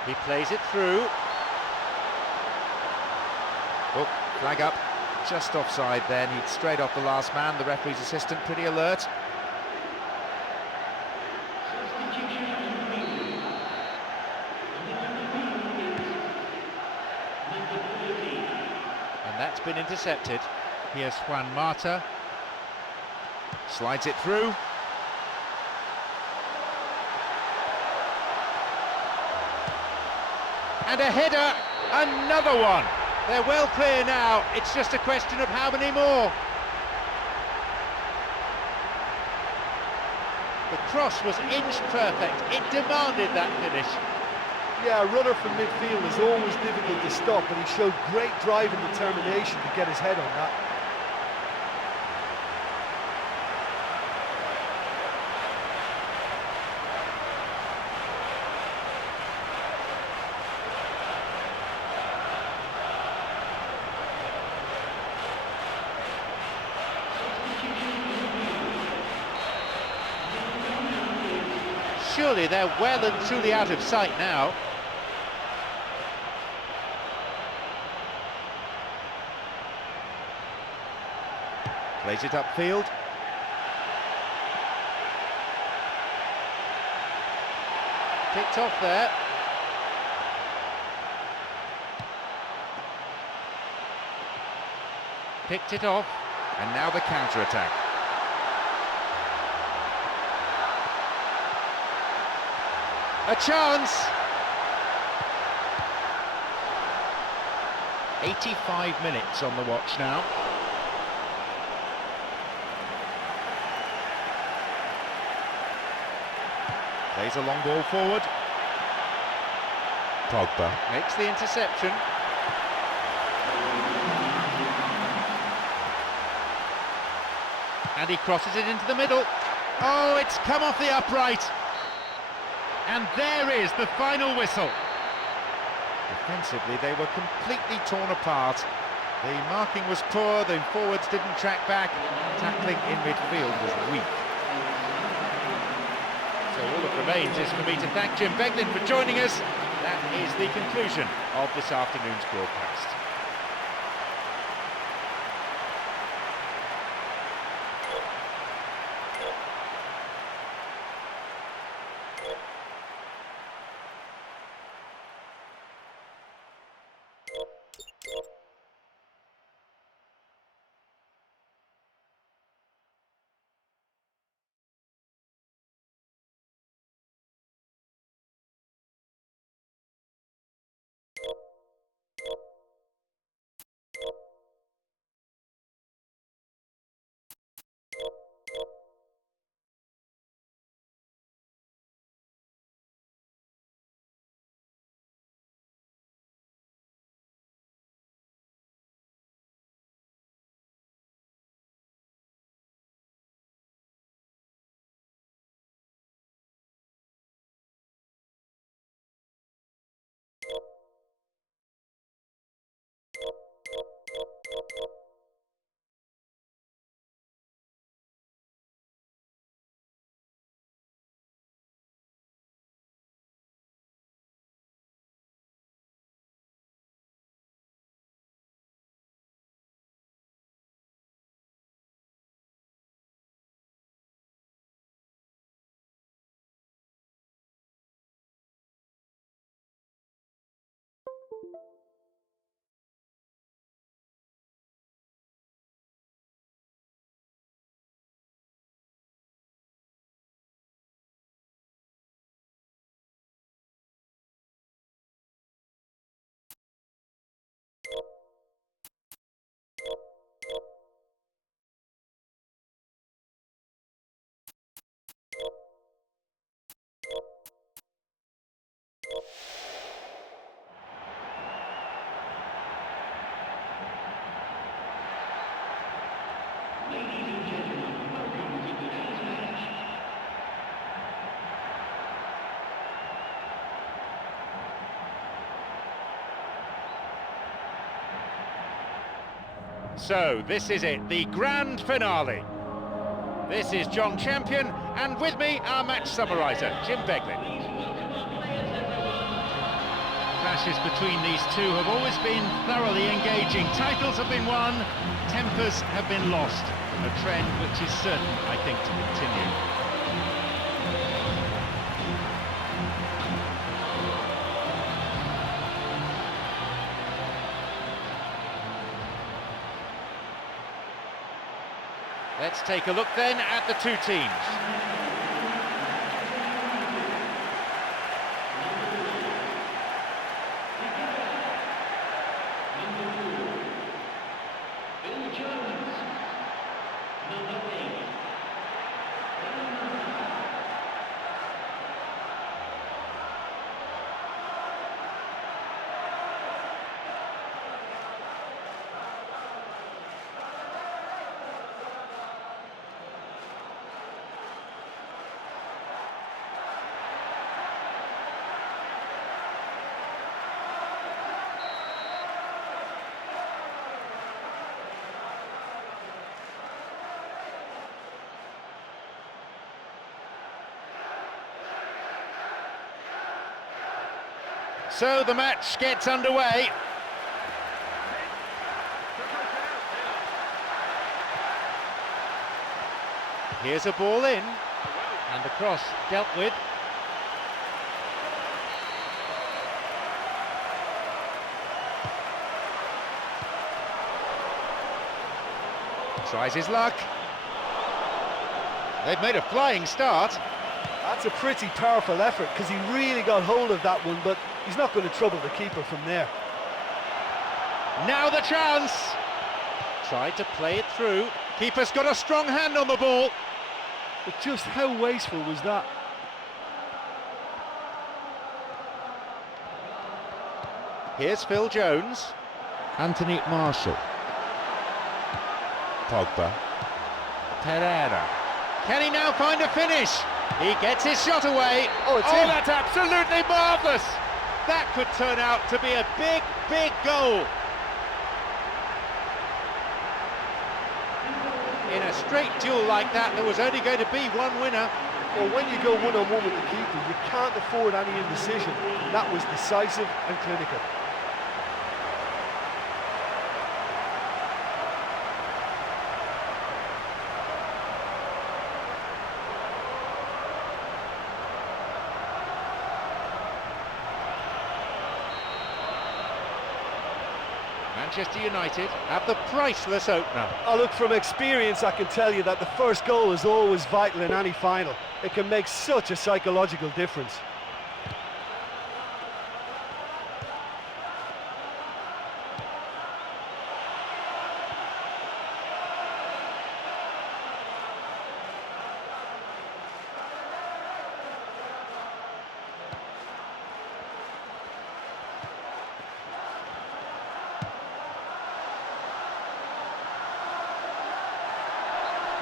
He plays it through. Oh, flag up. Just offside then. He'd straight off the last man. The referee's assistant pretty alert. And that's been intercepted. Here's Juan Mata. Slides it through. And a header, another one. They're well clear now, it's just a question of how many more. The cross was inch perfect, it demanded that finish. Yeah, a runner from midfield is always difficult to stop, but he showed great drive and determination to get his head on that. Surely they're well and truly out of sight now. Plays it upfield. Picked off there. Picked it off. And now the counter-attack. A chance! 85 minutes on the watch now. Plays a long ball forward. Pogba. Makes the interception. And he crosses it into the middle. Oh, it's come off the upright. And there is the final whistle. Defensively, they were completely torn apart. The marking was poor, the forwards didn't track back. Tackling in midfield was weak. So all that remains is for me to thank Jim Beglin for joining us. That is the conclusion of this afternoon's broadcast. So, this is it, the grand finale. This is John Champion, and with me, our match summariser, Jim Beglin. Clashes between these two have always been thoroughly engaging. Titles have been won, tempers have been lost. A trend which is certain, I think, to continue. Let's take a look then at the two teams. So the match gets underway. Here's a ball in, and the cross dealt with. Tries his luck. They've made a flying start. That's a pretty powerful effort because he really got hold of that one, but he's not going to trouble the keeper from there. Now the chance. Tried to play it through. Keeper's got a strong hand on the ball. But just how wasteful was that? Here's Phil Jones. Anthony Marshall. Pogba. Pereira. Can he now find a finish? He gets his shot away. Oh, it's in. That's absolutely marvellous. That could turn out to be a big, big goal. In a straight duel like that, there was only going to be one winner. Well, when you go one-on-one with the keeper, you can't afford any indecision. That was decisive and clinical. Manchester United have the priceless opener. Oh, look, from experience, I can tell you that the first goal is always vital in any final. It can make such a psychological difference.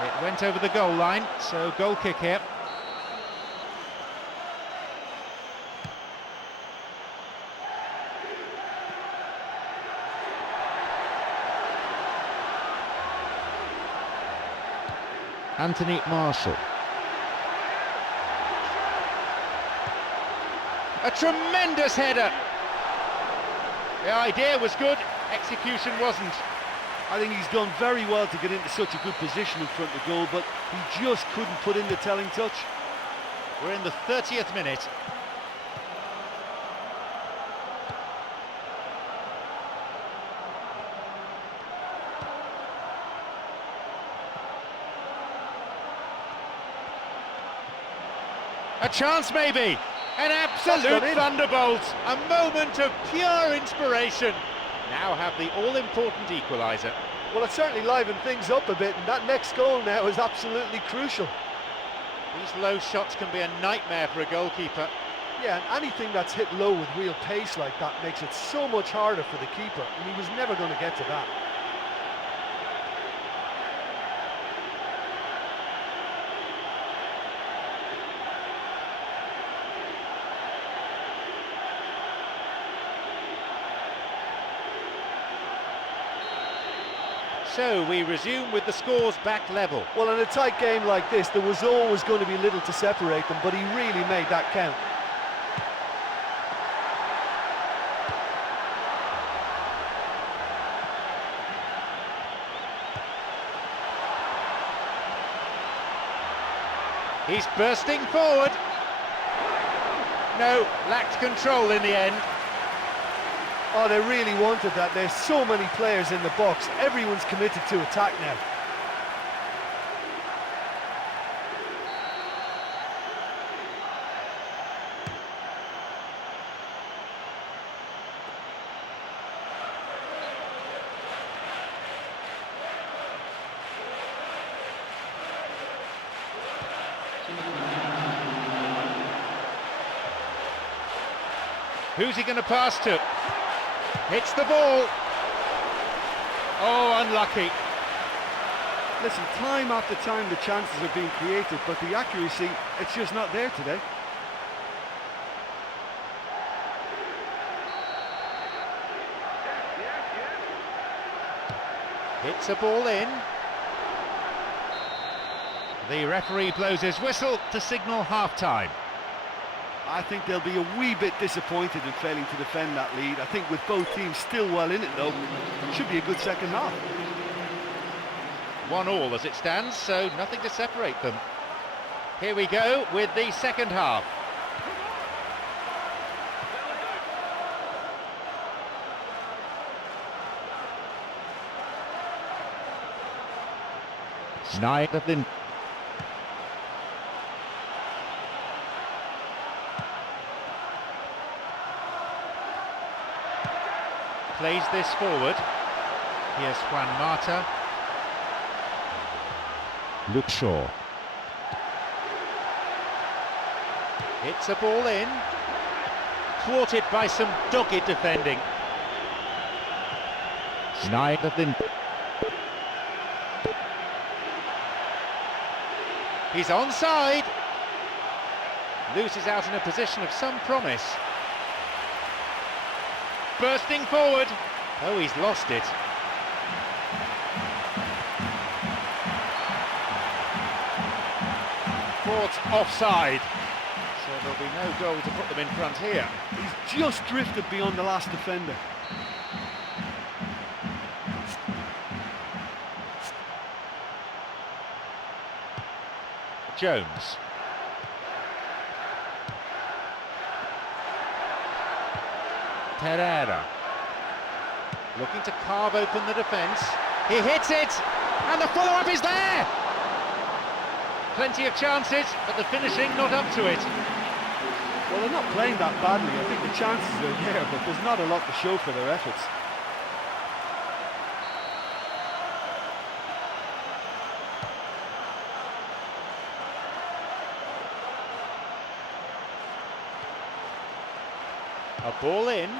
It went over the goal line, so goal kick here. Anthony Marshall. A tremendous header. The idea was good, execution wasn't. I think he's done very well to get into such a good position in front of the goal, but he just couldn't put in the telling touch. We're in the 30th minute. A chance maybe. An absolute thunderbolt. A moment of pure inspiration. Now have the all-important equaliser. Well, it certainly livened things up a bit, and that next goal now is absolutely crucial. These low shots can be a nightmare for a goalkeeper. Yeah, and anything that's hit low with real pace like that makes it so much harder for the keeper, and he was never going to get to that. So we resume with the scores back level. Well, in a tight game like this, there was always going to be little to separate them, but he really made that count. He's bursting forward. No, lacked control in the end. Oh, they really wanted that. There's so many players in the box. Everyone's committed to attack now. Who's he going to pass to? Hits the ball. Oh, unlucky. Listen, time after time the chances are being created, but the accuracy, it's just not there today. Hits a ball in. The referee blows his whistle to signal half-time. I think they'll be a wee bit disappointed in failing to defend that lead. I think with both teams still well in it though, it should be a good second half. 1-1 as it stands, so nothing to separate them. Here we go with the second half. Schneiderlin. Plays this forward. Here's Juan Mata. Luke Shaw. It's a ball in. Thwarted by some dogged defending. Schneiderlin. He's onside. Loses out in a position of some promise. Bursting forward. Oh, he's lost it. Caught offside. So there'll be no goal to put them in front here. He's just drifted beyond the last defender. Jones. Pereira. Looking to carve open the defence. He hits it! And the follow-up is there! Plenty of chances, but the finishing not up to it. Well, they're not playing that badly. I think the chances are there, but there's not a lot to show for their efforts. A ball in.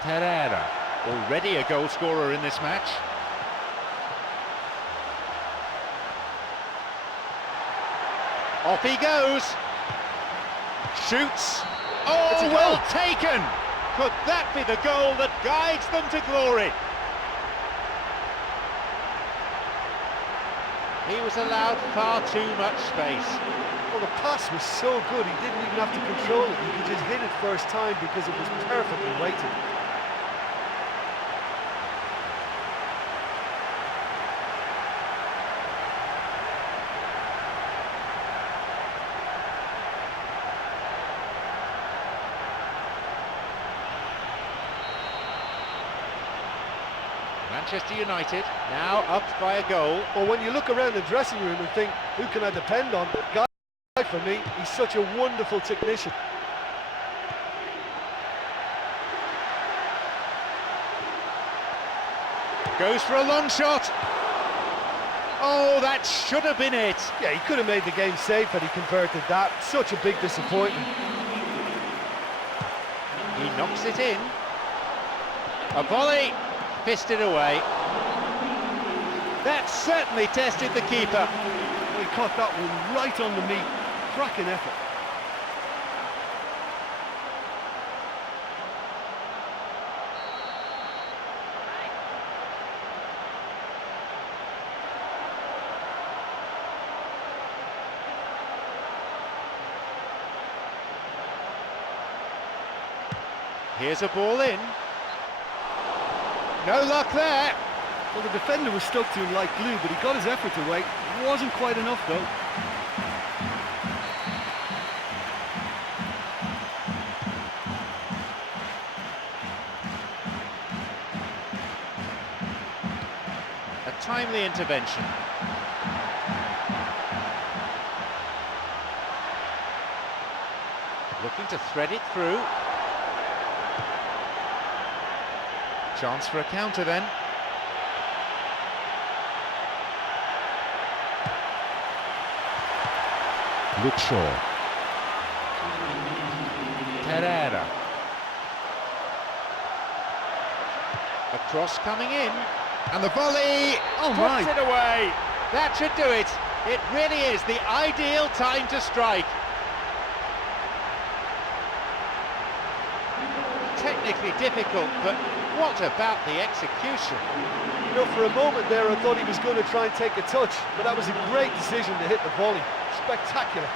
Pereira, already a goal scorer in this match. Off he goes. Shoots. Oh, well taken! Could that be the goal that guides them to glory? He was allowed far too much space. Well, the pass was so good, he didn't even have to control it. He could just hit it first time because it was perfectly weighted. Manchester United now up by a goal. Well, when you look around the dressing room and think, who can I depend on? Guy, for me, he's such a wonderful technician. Goes for a long shot. Oh, that should have been it. Yeah, he could have made the game safe had he converted that. Such a big disappointment. He knocks it in. A volley, fisted away. That certainly tested the keeper. He caught that one right on the meat. Cracking effort. Here's a ball in. No luck there. Well, the defender was stuck to him like glue, but he got his effort away. Wasn't quite enough, though. A timely intervention. Looking to thread it through. Chance for a counter then. Luke Shaw. Pereira. A cross coming in. And the volley puts it away. That should do it. It really is the ideal time to strike. Technically difficult, but What about the execution? You know, for a moment there, I thought he was going to try and take a touch, but that was a great decision to hit the volley. Spectacular.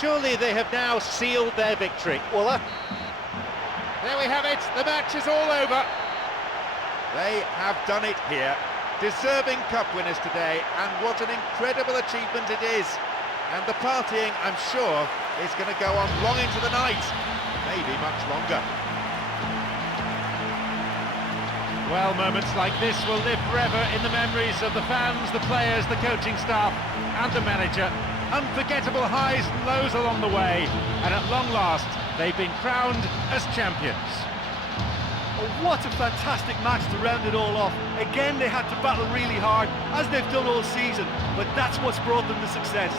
Surely they have now sealed their victory. Well, There we have it, the match is all over. They have done it here. Deserving cup winners today, and what an incredible achievement it is. And the partying, I'm sure, is going to go on long into the night, maybe much longer. Well, moments like this will live forever in the memories of the fans, the players, the coaching staff and the manager. Unforgettable highs and lows along the way, and at long last, they've been crowned as champions. Oh, what a fantastic match to round it all off. Again, they had to battle really hard, as they've done all season, but that's what's brought them the success.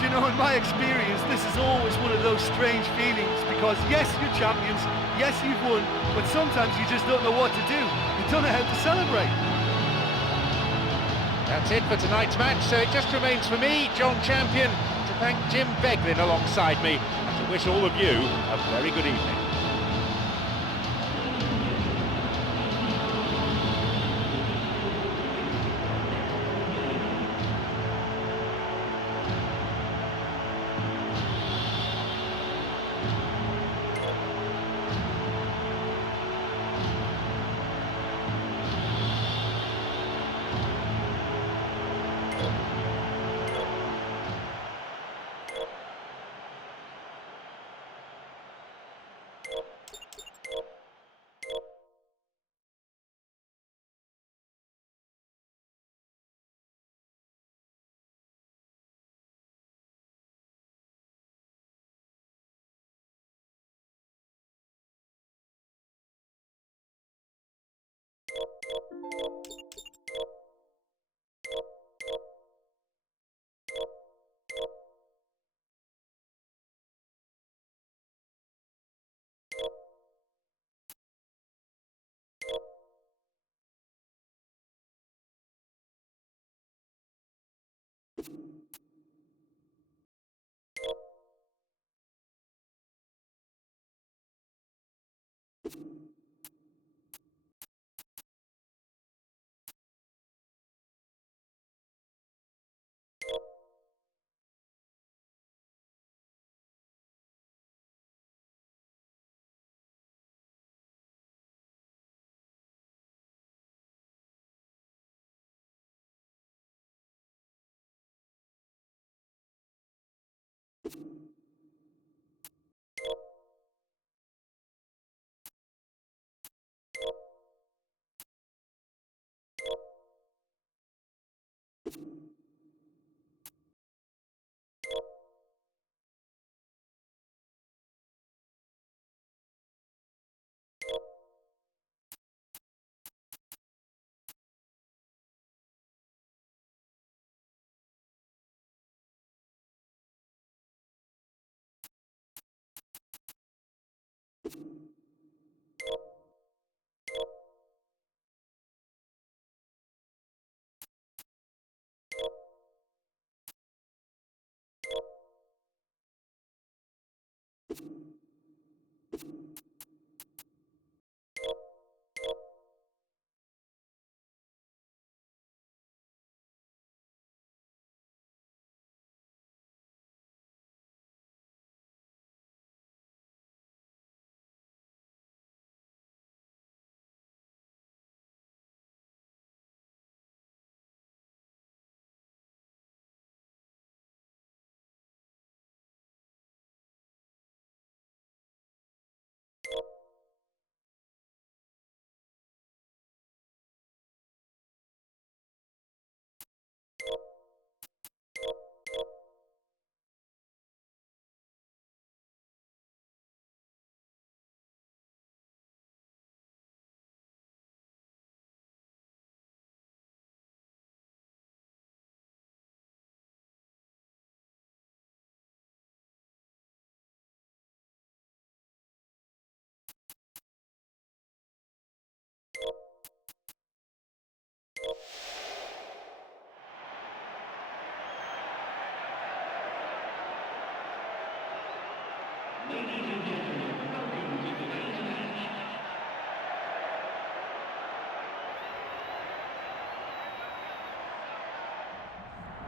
Do you know, in my experience, this is always one of those strange feelings, because yes, you're champions, yes, you've won, but sometimes you just don't know what to do. You don't know how to celebrate. That's it for tonight's match, so it just remains for me, John Champion, to thank Jim Beglin alongside me, and to wish all of you a very good evening.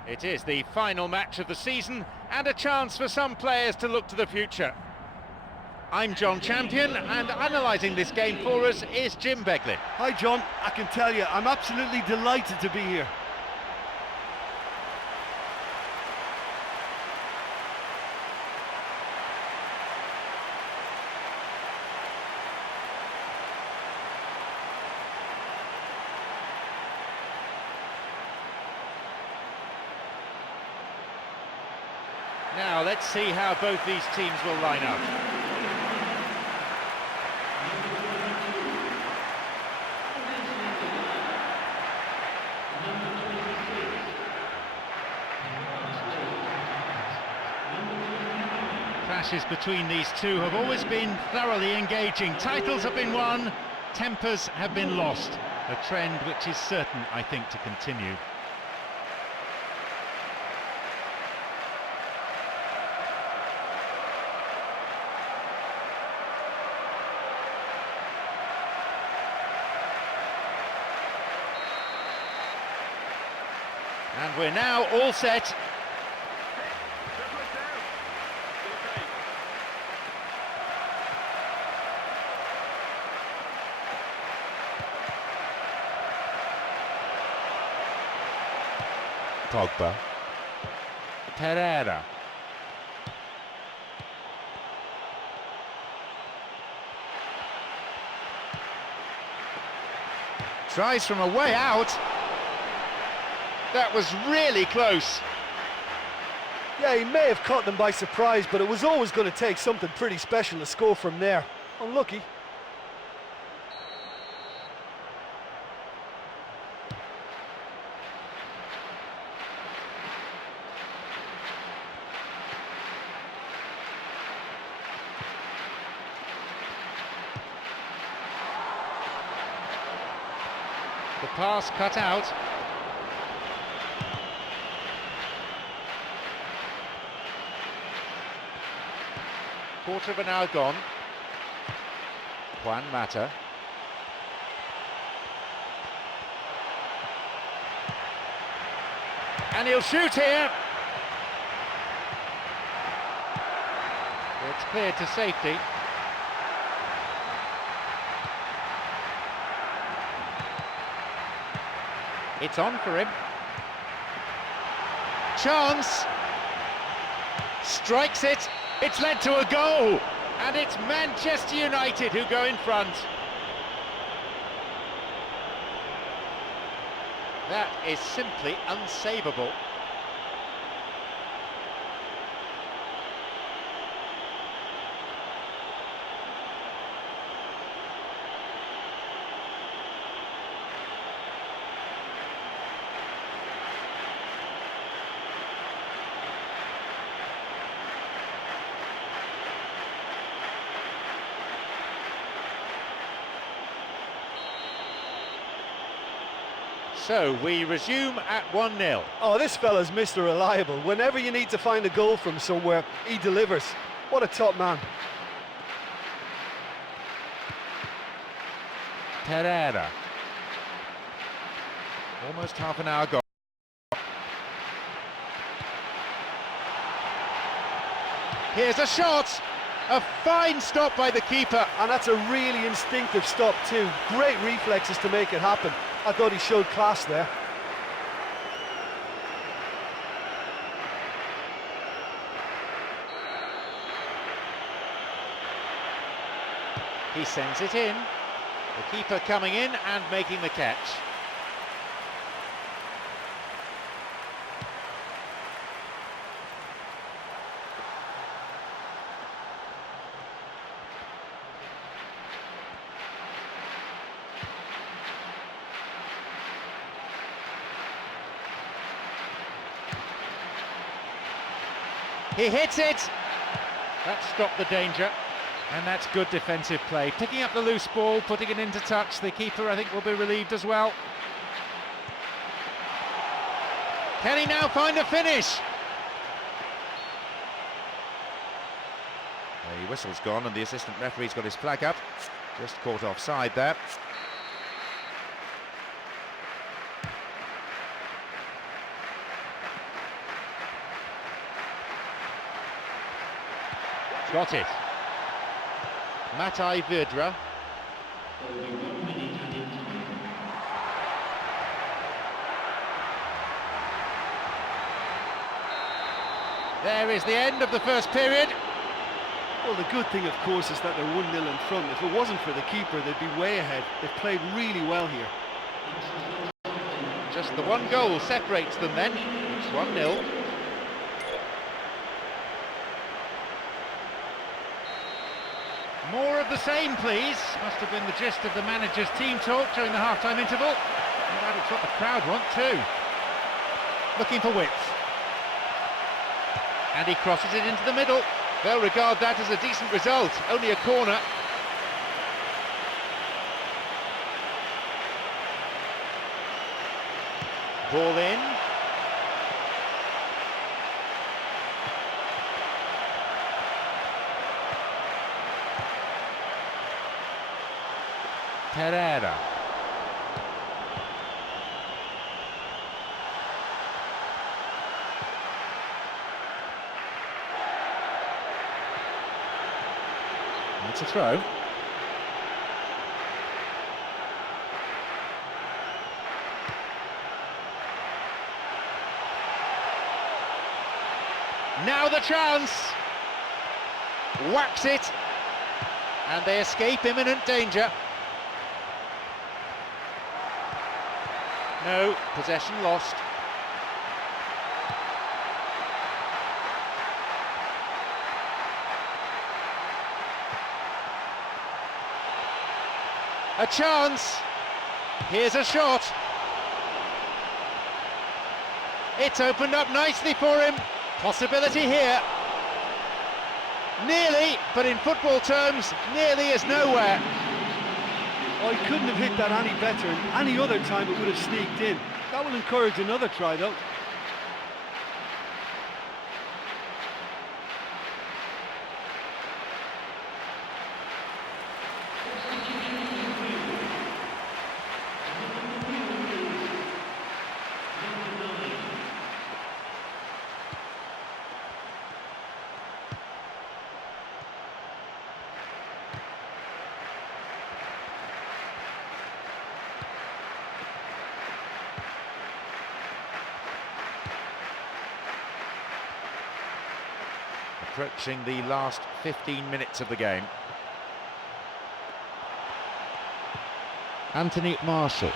It is the final match of the season and a chance for some players to look to the future. I'm John Champion, and analysing this game for us is Jim Beglin. Hi John, I can tell you, I'm absolutely delighted to be here. Now let's see how both these teams will line up. Clashes between these two have always been thoroughly engaging. Titles have been won, tempers have been lost. A trend which is certain, I think, to continue. And we're now all set. Pogba. Pereira. Tries from a way out. That was really close. Yeah, he may have caught them by surprise, but it was always going to take something pretty special to score from there. Unlucky. The pass cut out. Quarter of an hour gone. Juan Mata. And he'll shoot here. It's cleared to safety. It's on for him. Chance. Strikes it. It's led to a goal. And it's Manchester United who go in front. That is simply unsavable. So we resume at 1-0. Oh, this fella's Mr. Reliable. Whenever you need to find a goal from somewhere, he delivers. What a top man. Pereira. Almost half an hour gone. Here's a shot. A fine stop by the keeper. And that's a really instinctive stop too. Great reflexes to make it happen. I thought he showed class there. He sends it in. The keeper coming in and making the catch. He hits it. That stopped the danger. And that's good defensive play. Picking up the loose ball, putting it into touch. The keeper, I think, will be relieved as well. Can he now find a finish? The whistle's gone and the assistant referee's got his flag up. Just caught offside there. Got it. Matai Vidra. There is the end of the first period. Well, the good thing, of course, is that they're 1-0 in front. If it wasn't for the keeper, they'd be way ahead. They've played really well here. Just the one goal separates them then. It's 1-0. More of the same, please. Must have been the gist of the manager's team talk during the half-time interval. And that is what the crowd want too. Looking for width. And he crosses it into the middle. They'll regard that as a decent result. Only a corner. Ball in. Pereira. It's a throw. Now the chance. Whacks it. And they escape imminent danger. No, possession lost. A chance. Here's a shot. It's opened up nicely for him. Possibility here. Nearly, but in football terms, nearly is nowhere. Oh, he couldn't have hit that any better, and any other time it would have sneaked in. That will encourage another try, though. Approaching the last 15 minutes of the game. Anthony Marshall.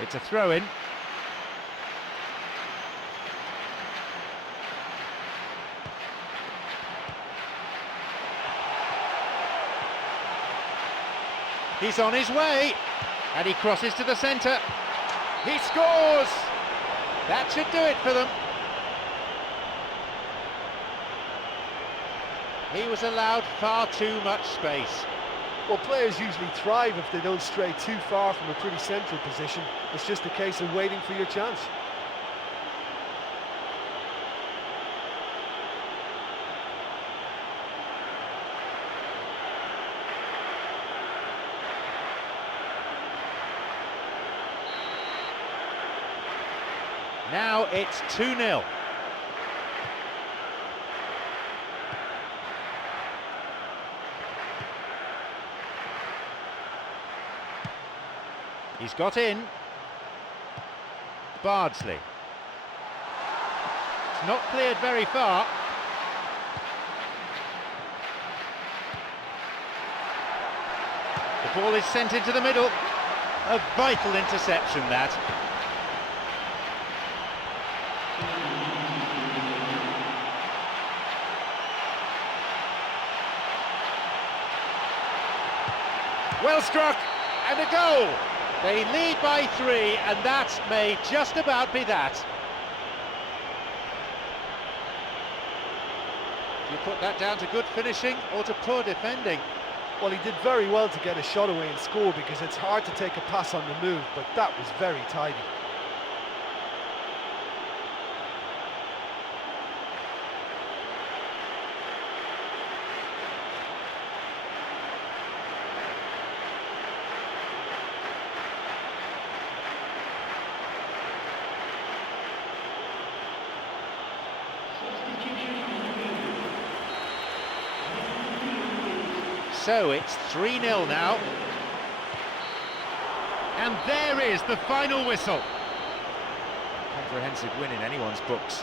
It's a throw-in. He's on his way, and he crosses to the centre. He scores! That should do it for them. He was allowed far too much space. Well, players usually thrive if they don't stray too far from a pretty central position. It's just a case of waiting for your chance. Now it's 2-0. He's got in. Bardsley. It's not cleared very far. The ball is sent into the middle. A vital interception, that. Well struck, and a goal. They lead by 3, and that may just about be that. Do you put that down to good finishing or to poor defending? Well, he did very well to get a shot away and score, because it's hard to take a pass on the move, but that was very tidy. So it's 3-0 now. And there is the final whistle. Comprehensive win in anyone's books.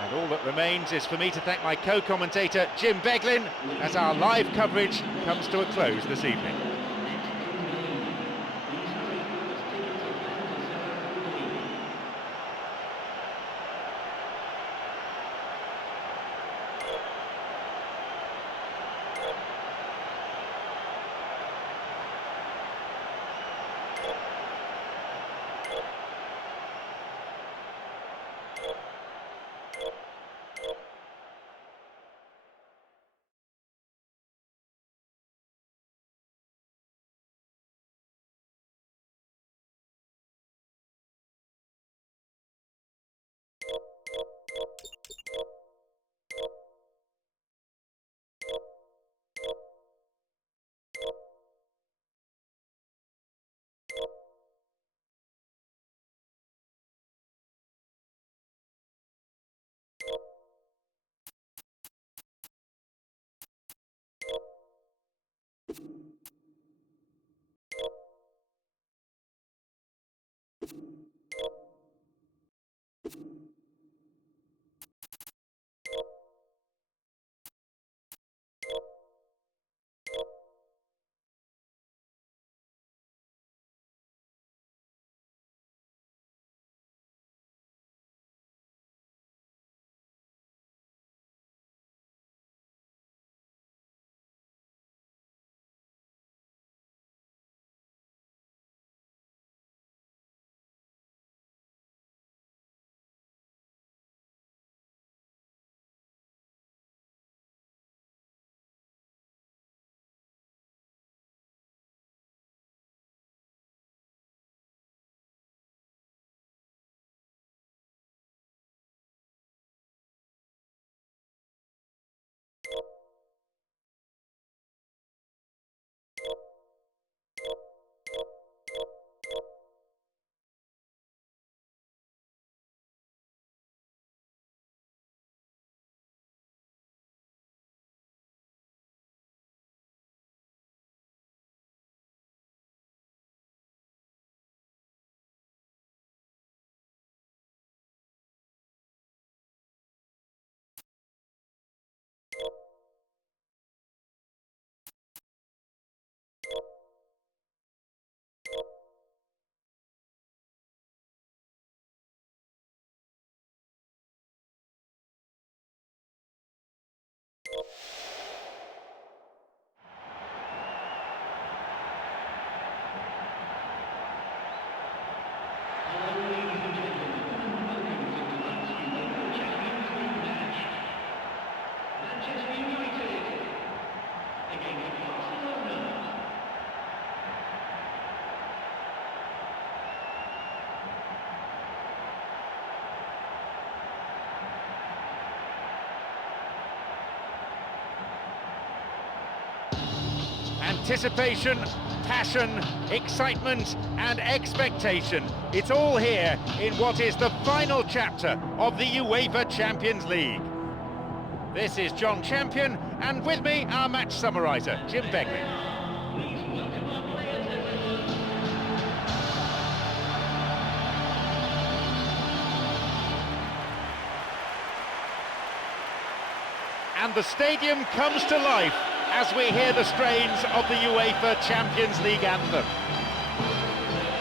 And all that remains is for me to thank my co-commentator Jim Beglin as our live coverage comes to a close this evening. Anticipation, passion, excitement and expectation. It's all here in what is the final chapter of the UEFA Champions League. This is John Champion, and with me, our match summariser, Jim Beglin. And the stadium comes to life as we hear the strains of the UEFA Champions League anthem.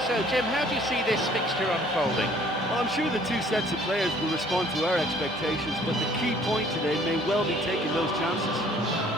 So, Jim, how do you see this fixture unfolding? Well, I'm sure the two sets of players will respond to our expectations, but the key point today may well be taking those chances.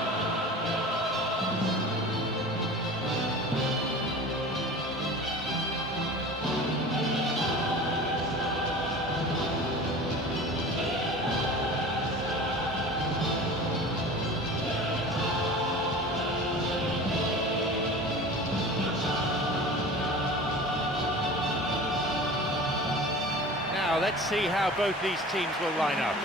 Now, let's see how both these teams will line up.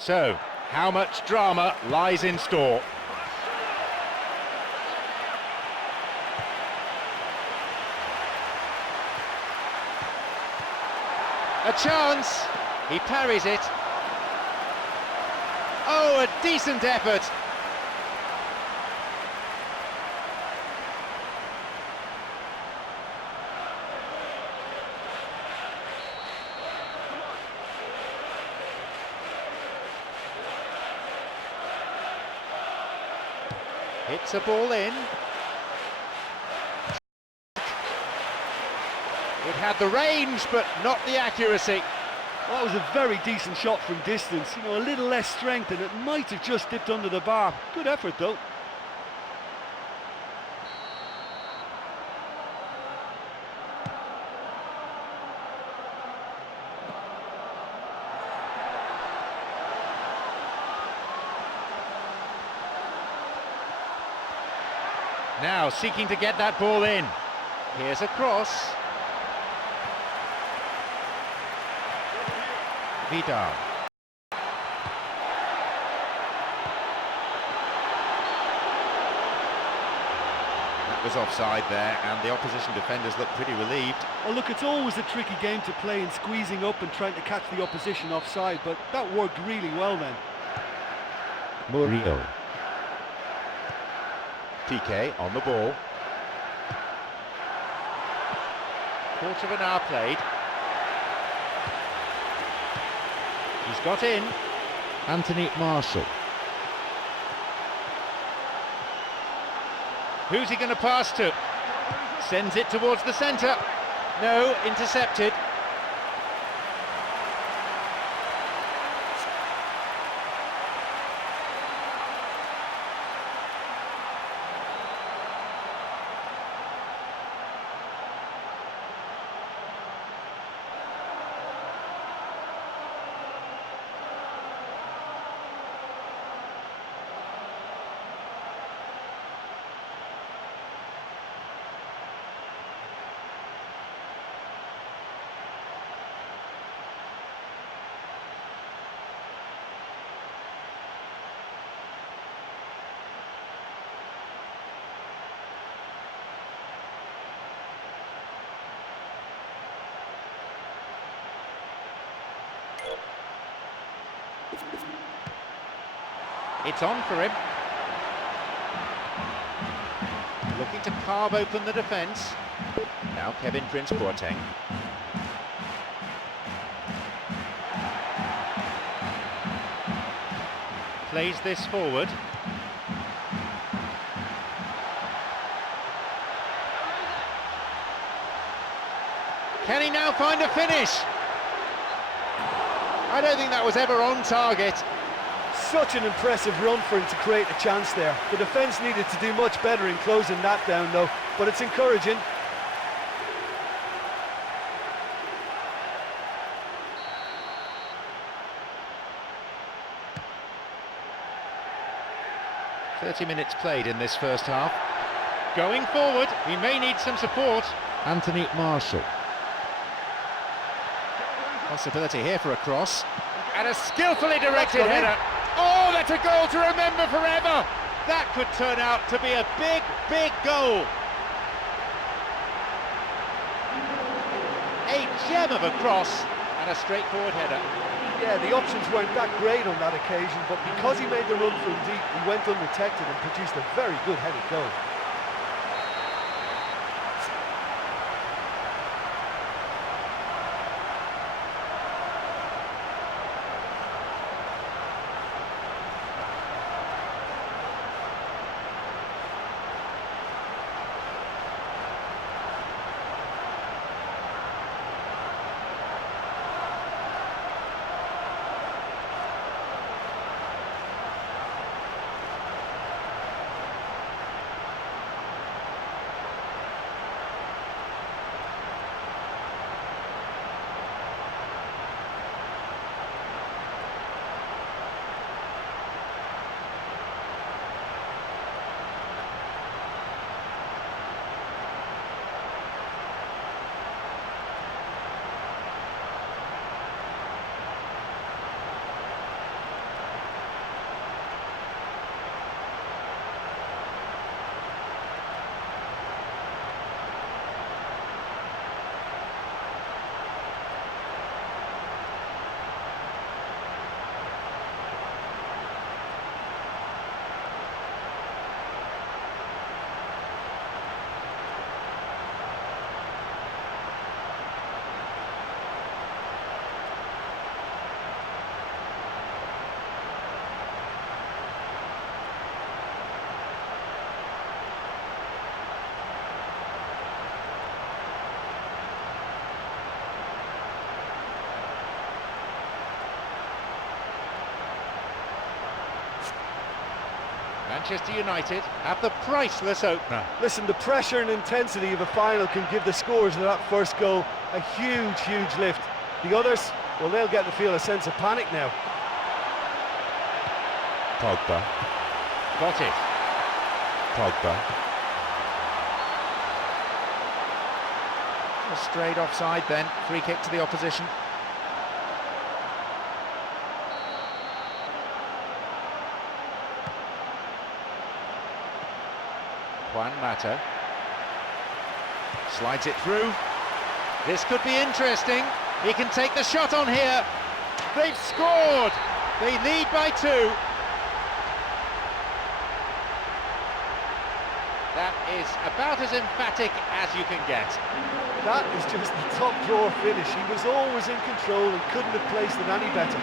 So, how much drama lies in store? A chance! He parries it. Oh, a decent effort! Hits a ball in. It had the range, but not the accuracy. Well, that was a very decent shot from distance. You know, a little less strength and it might have just dipped under the bar. Good effort, though. Now seeking to get that ball in. Here's a cross. Vidal. That was offside there, and the opposition defenders look pretty relieved. Oh, look, it's always a tricky game to play in squeezing up and trying to catch the opposition offside, but that worked really well then. Murillo. PK on the ball. Quarter of an hour played. He's got in. Anthony Marshall. Who's he going to pass to? Sends it towards the centre. No, intercepted. It's on for him. Looking to carve open the defence. Now Kevin Prince Boateng. Plays this forward. Can he now find a finish? I don't think that was ever on target. Such an impressive run for him to create a chance there. The defence needed to do much better in closing that down though, but it's encouraging. "30 minutes played in this first half. Going forward, he may need some support. Anthony Marshall. Possibility here for a cross. And a skillfully directed That's header. Oh, that's a goal to remember forever. That could turn out to be a big, big goal. A gem of a cross and a straightforward header. Yeah, the options weren't that great on that occasion, but because he made the run from deep, he went undetected and produced a very good headed goal. Manchester United have the priceless opener. Listen, the pressure and intensity of a final can give the scorers of that first goal a huge, huge lift. The others, well, they'll get to feel a sense of panic now. Pogba. Got it. Pogba. Straight offside then, free kick to the opposition. Juan Mata slides it through. This could be interesting. He can take the shot on here. They've scored. They lead by 2. That is about as emphatic as you can get. That is just the top drawer finish. He was always in control and couldn't have placed it any better.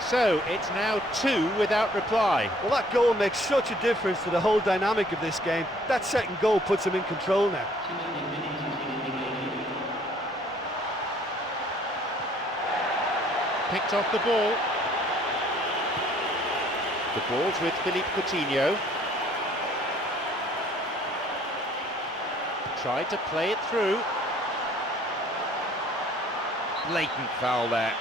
So it's now 2 without reply. Well, that goal makes such a difference to the whole dynamic of this game. That second goal puts him in control now. Picked off the ball. The ball's with Philippe Coutinho. Tried to play it through. Blatant foul there.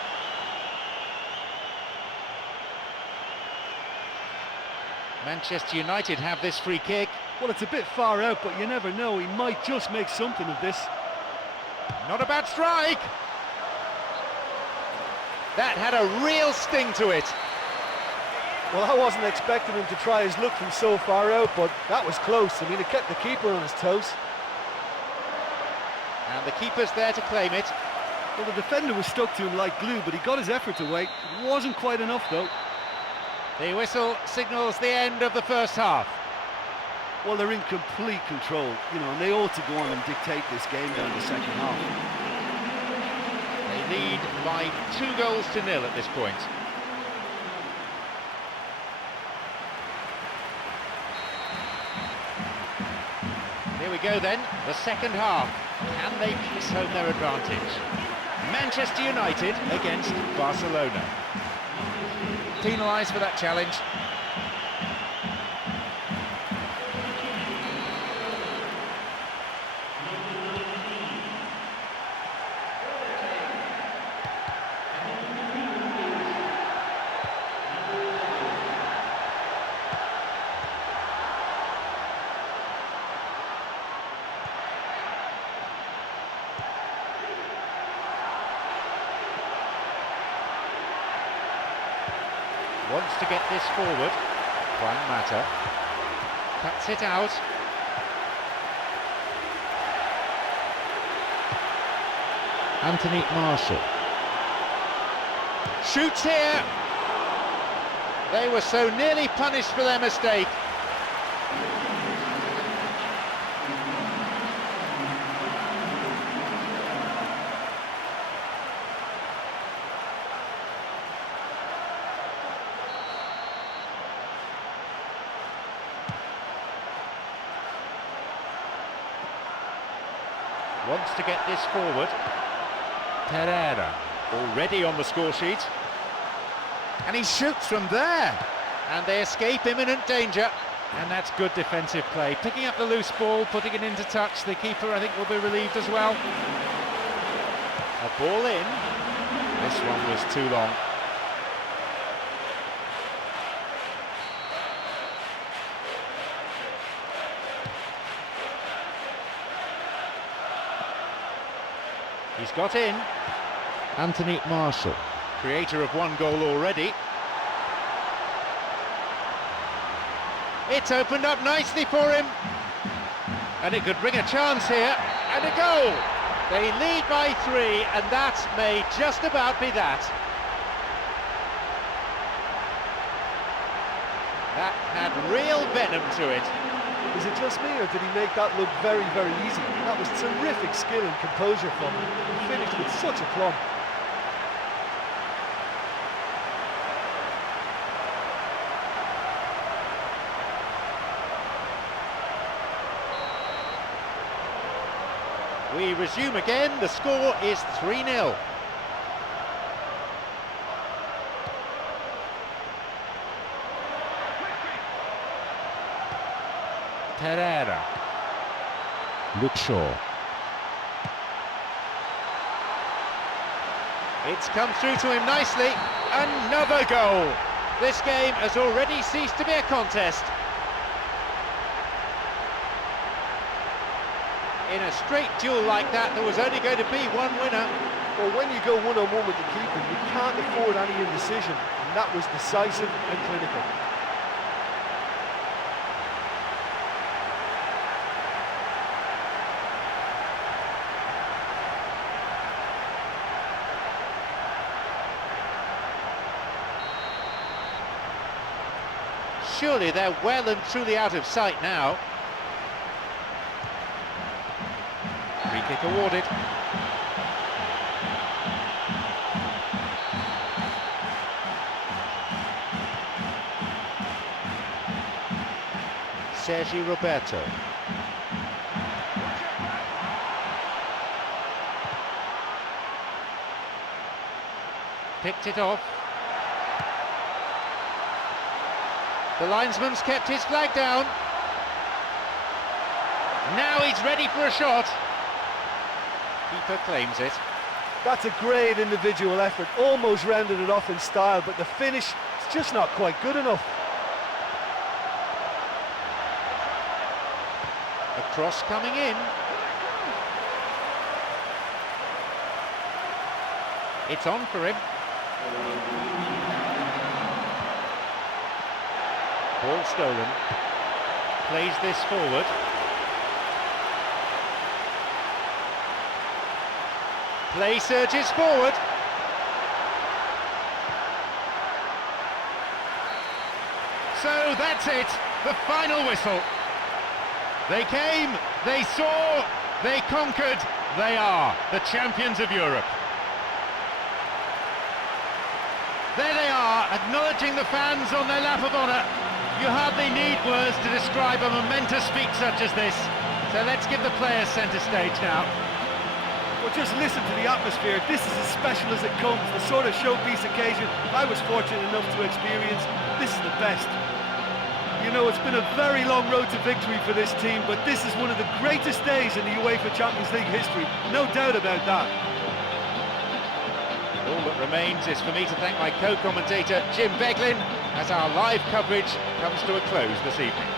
Manchester United have this free kick. Well, it's a bit far out, but you never know. He might just make something of this. Not a bad strike. That had a real sting to it. Well, I wasn't expecting him to try his luck from so far out, but that was close. I mean, it kept the keeper on his toes. And the keeper's there to claim it. Well, the defender was stuck to him like glue, but he got his efforts away. It wasn't quite enough, though. The whistle signals the end of the first half. Well, they're in complete control, you know, and they ought to go on and dictate this game down the second half. They lead by 2-0 at this point. Here we go then, the second half. Can they pass home their advantage? Manchester United against Barcelona. Penalised for that challenge. Wants to get this forward. Juan Mata cuts it out. Anthony Marshall. Shoots here. They were so nearly punished for their mistake. Wants to get this forward. Pereira already on the score sheet. And he shoots from there. And they escape imminent danger. And that's good defensive play. Picking up the loose ball, putting it into touch. The keeper, I think, will be relieved as well. A ball in. This one was too long. He's got in. Anthony Marshall. Creator of 1 goal already. It's opened up nicely for him. And it could bring a chance here. And a goal. They lead by 3, and that may just about be that. That had real venom to it. Is it just me, or did he make that look very, very easy? That was terrific skill and composure from him. He finished with such aplomb. We resume again, the score is 3-0. Pereira. Luke Shaw. It's come through to him nicely. Another goal. This game has already ceased to be a contest. In a straight duel like that, there was only going to be one winner. Well, when you go one-on-one with the keeper, you can't afford any indecision, and that was decisive and clinical. Surely they're well and truly out of sight now. Free kick awarded. Sergi Roberto. Picked it off. The linesman's kept his flag down. Now he's ready for a shot. Keeper claims it. That's a great individual effort, almost rounded it off in style, but the finish is just not quite good enough. A cross coming in. It's on for him. Ball stolen. Plays this forward. Play surges forward. So that's it, the final whistle. They came, they saw, they conquered, they are the champions of Europe. There they are, acknowledging the fans on their lap of honour. You hardly need words to describe a momentous feat such as this. So let's give the players centre stage now. Well, just listen to the atmosphere. This is as special as it comes. The sort of showpiece occasion I was fortunate enough to experience. This is the best. You know, it's been a very long road to victory for this team, but this is one of the greatest days in the UEFA Champions League history. No doubt about that. All that remains is for me to thank my co-commentator Jim Beglin as our live coverage comes to a close this evening.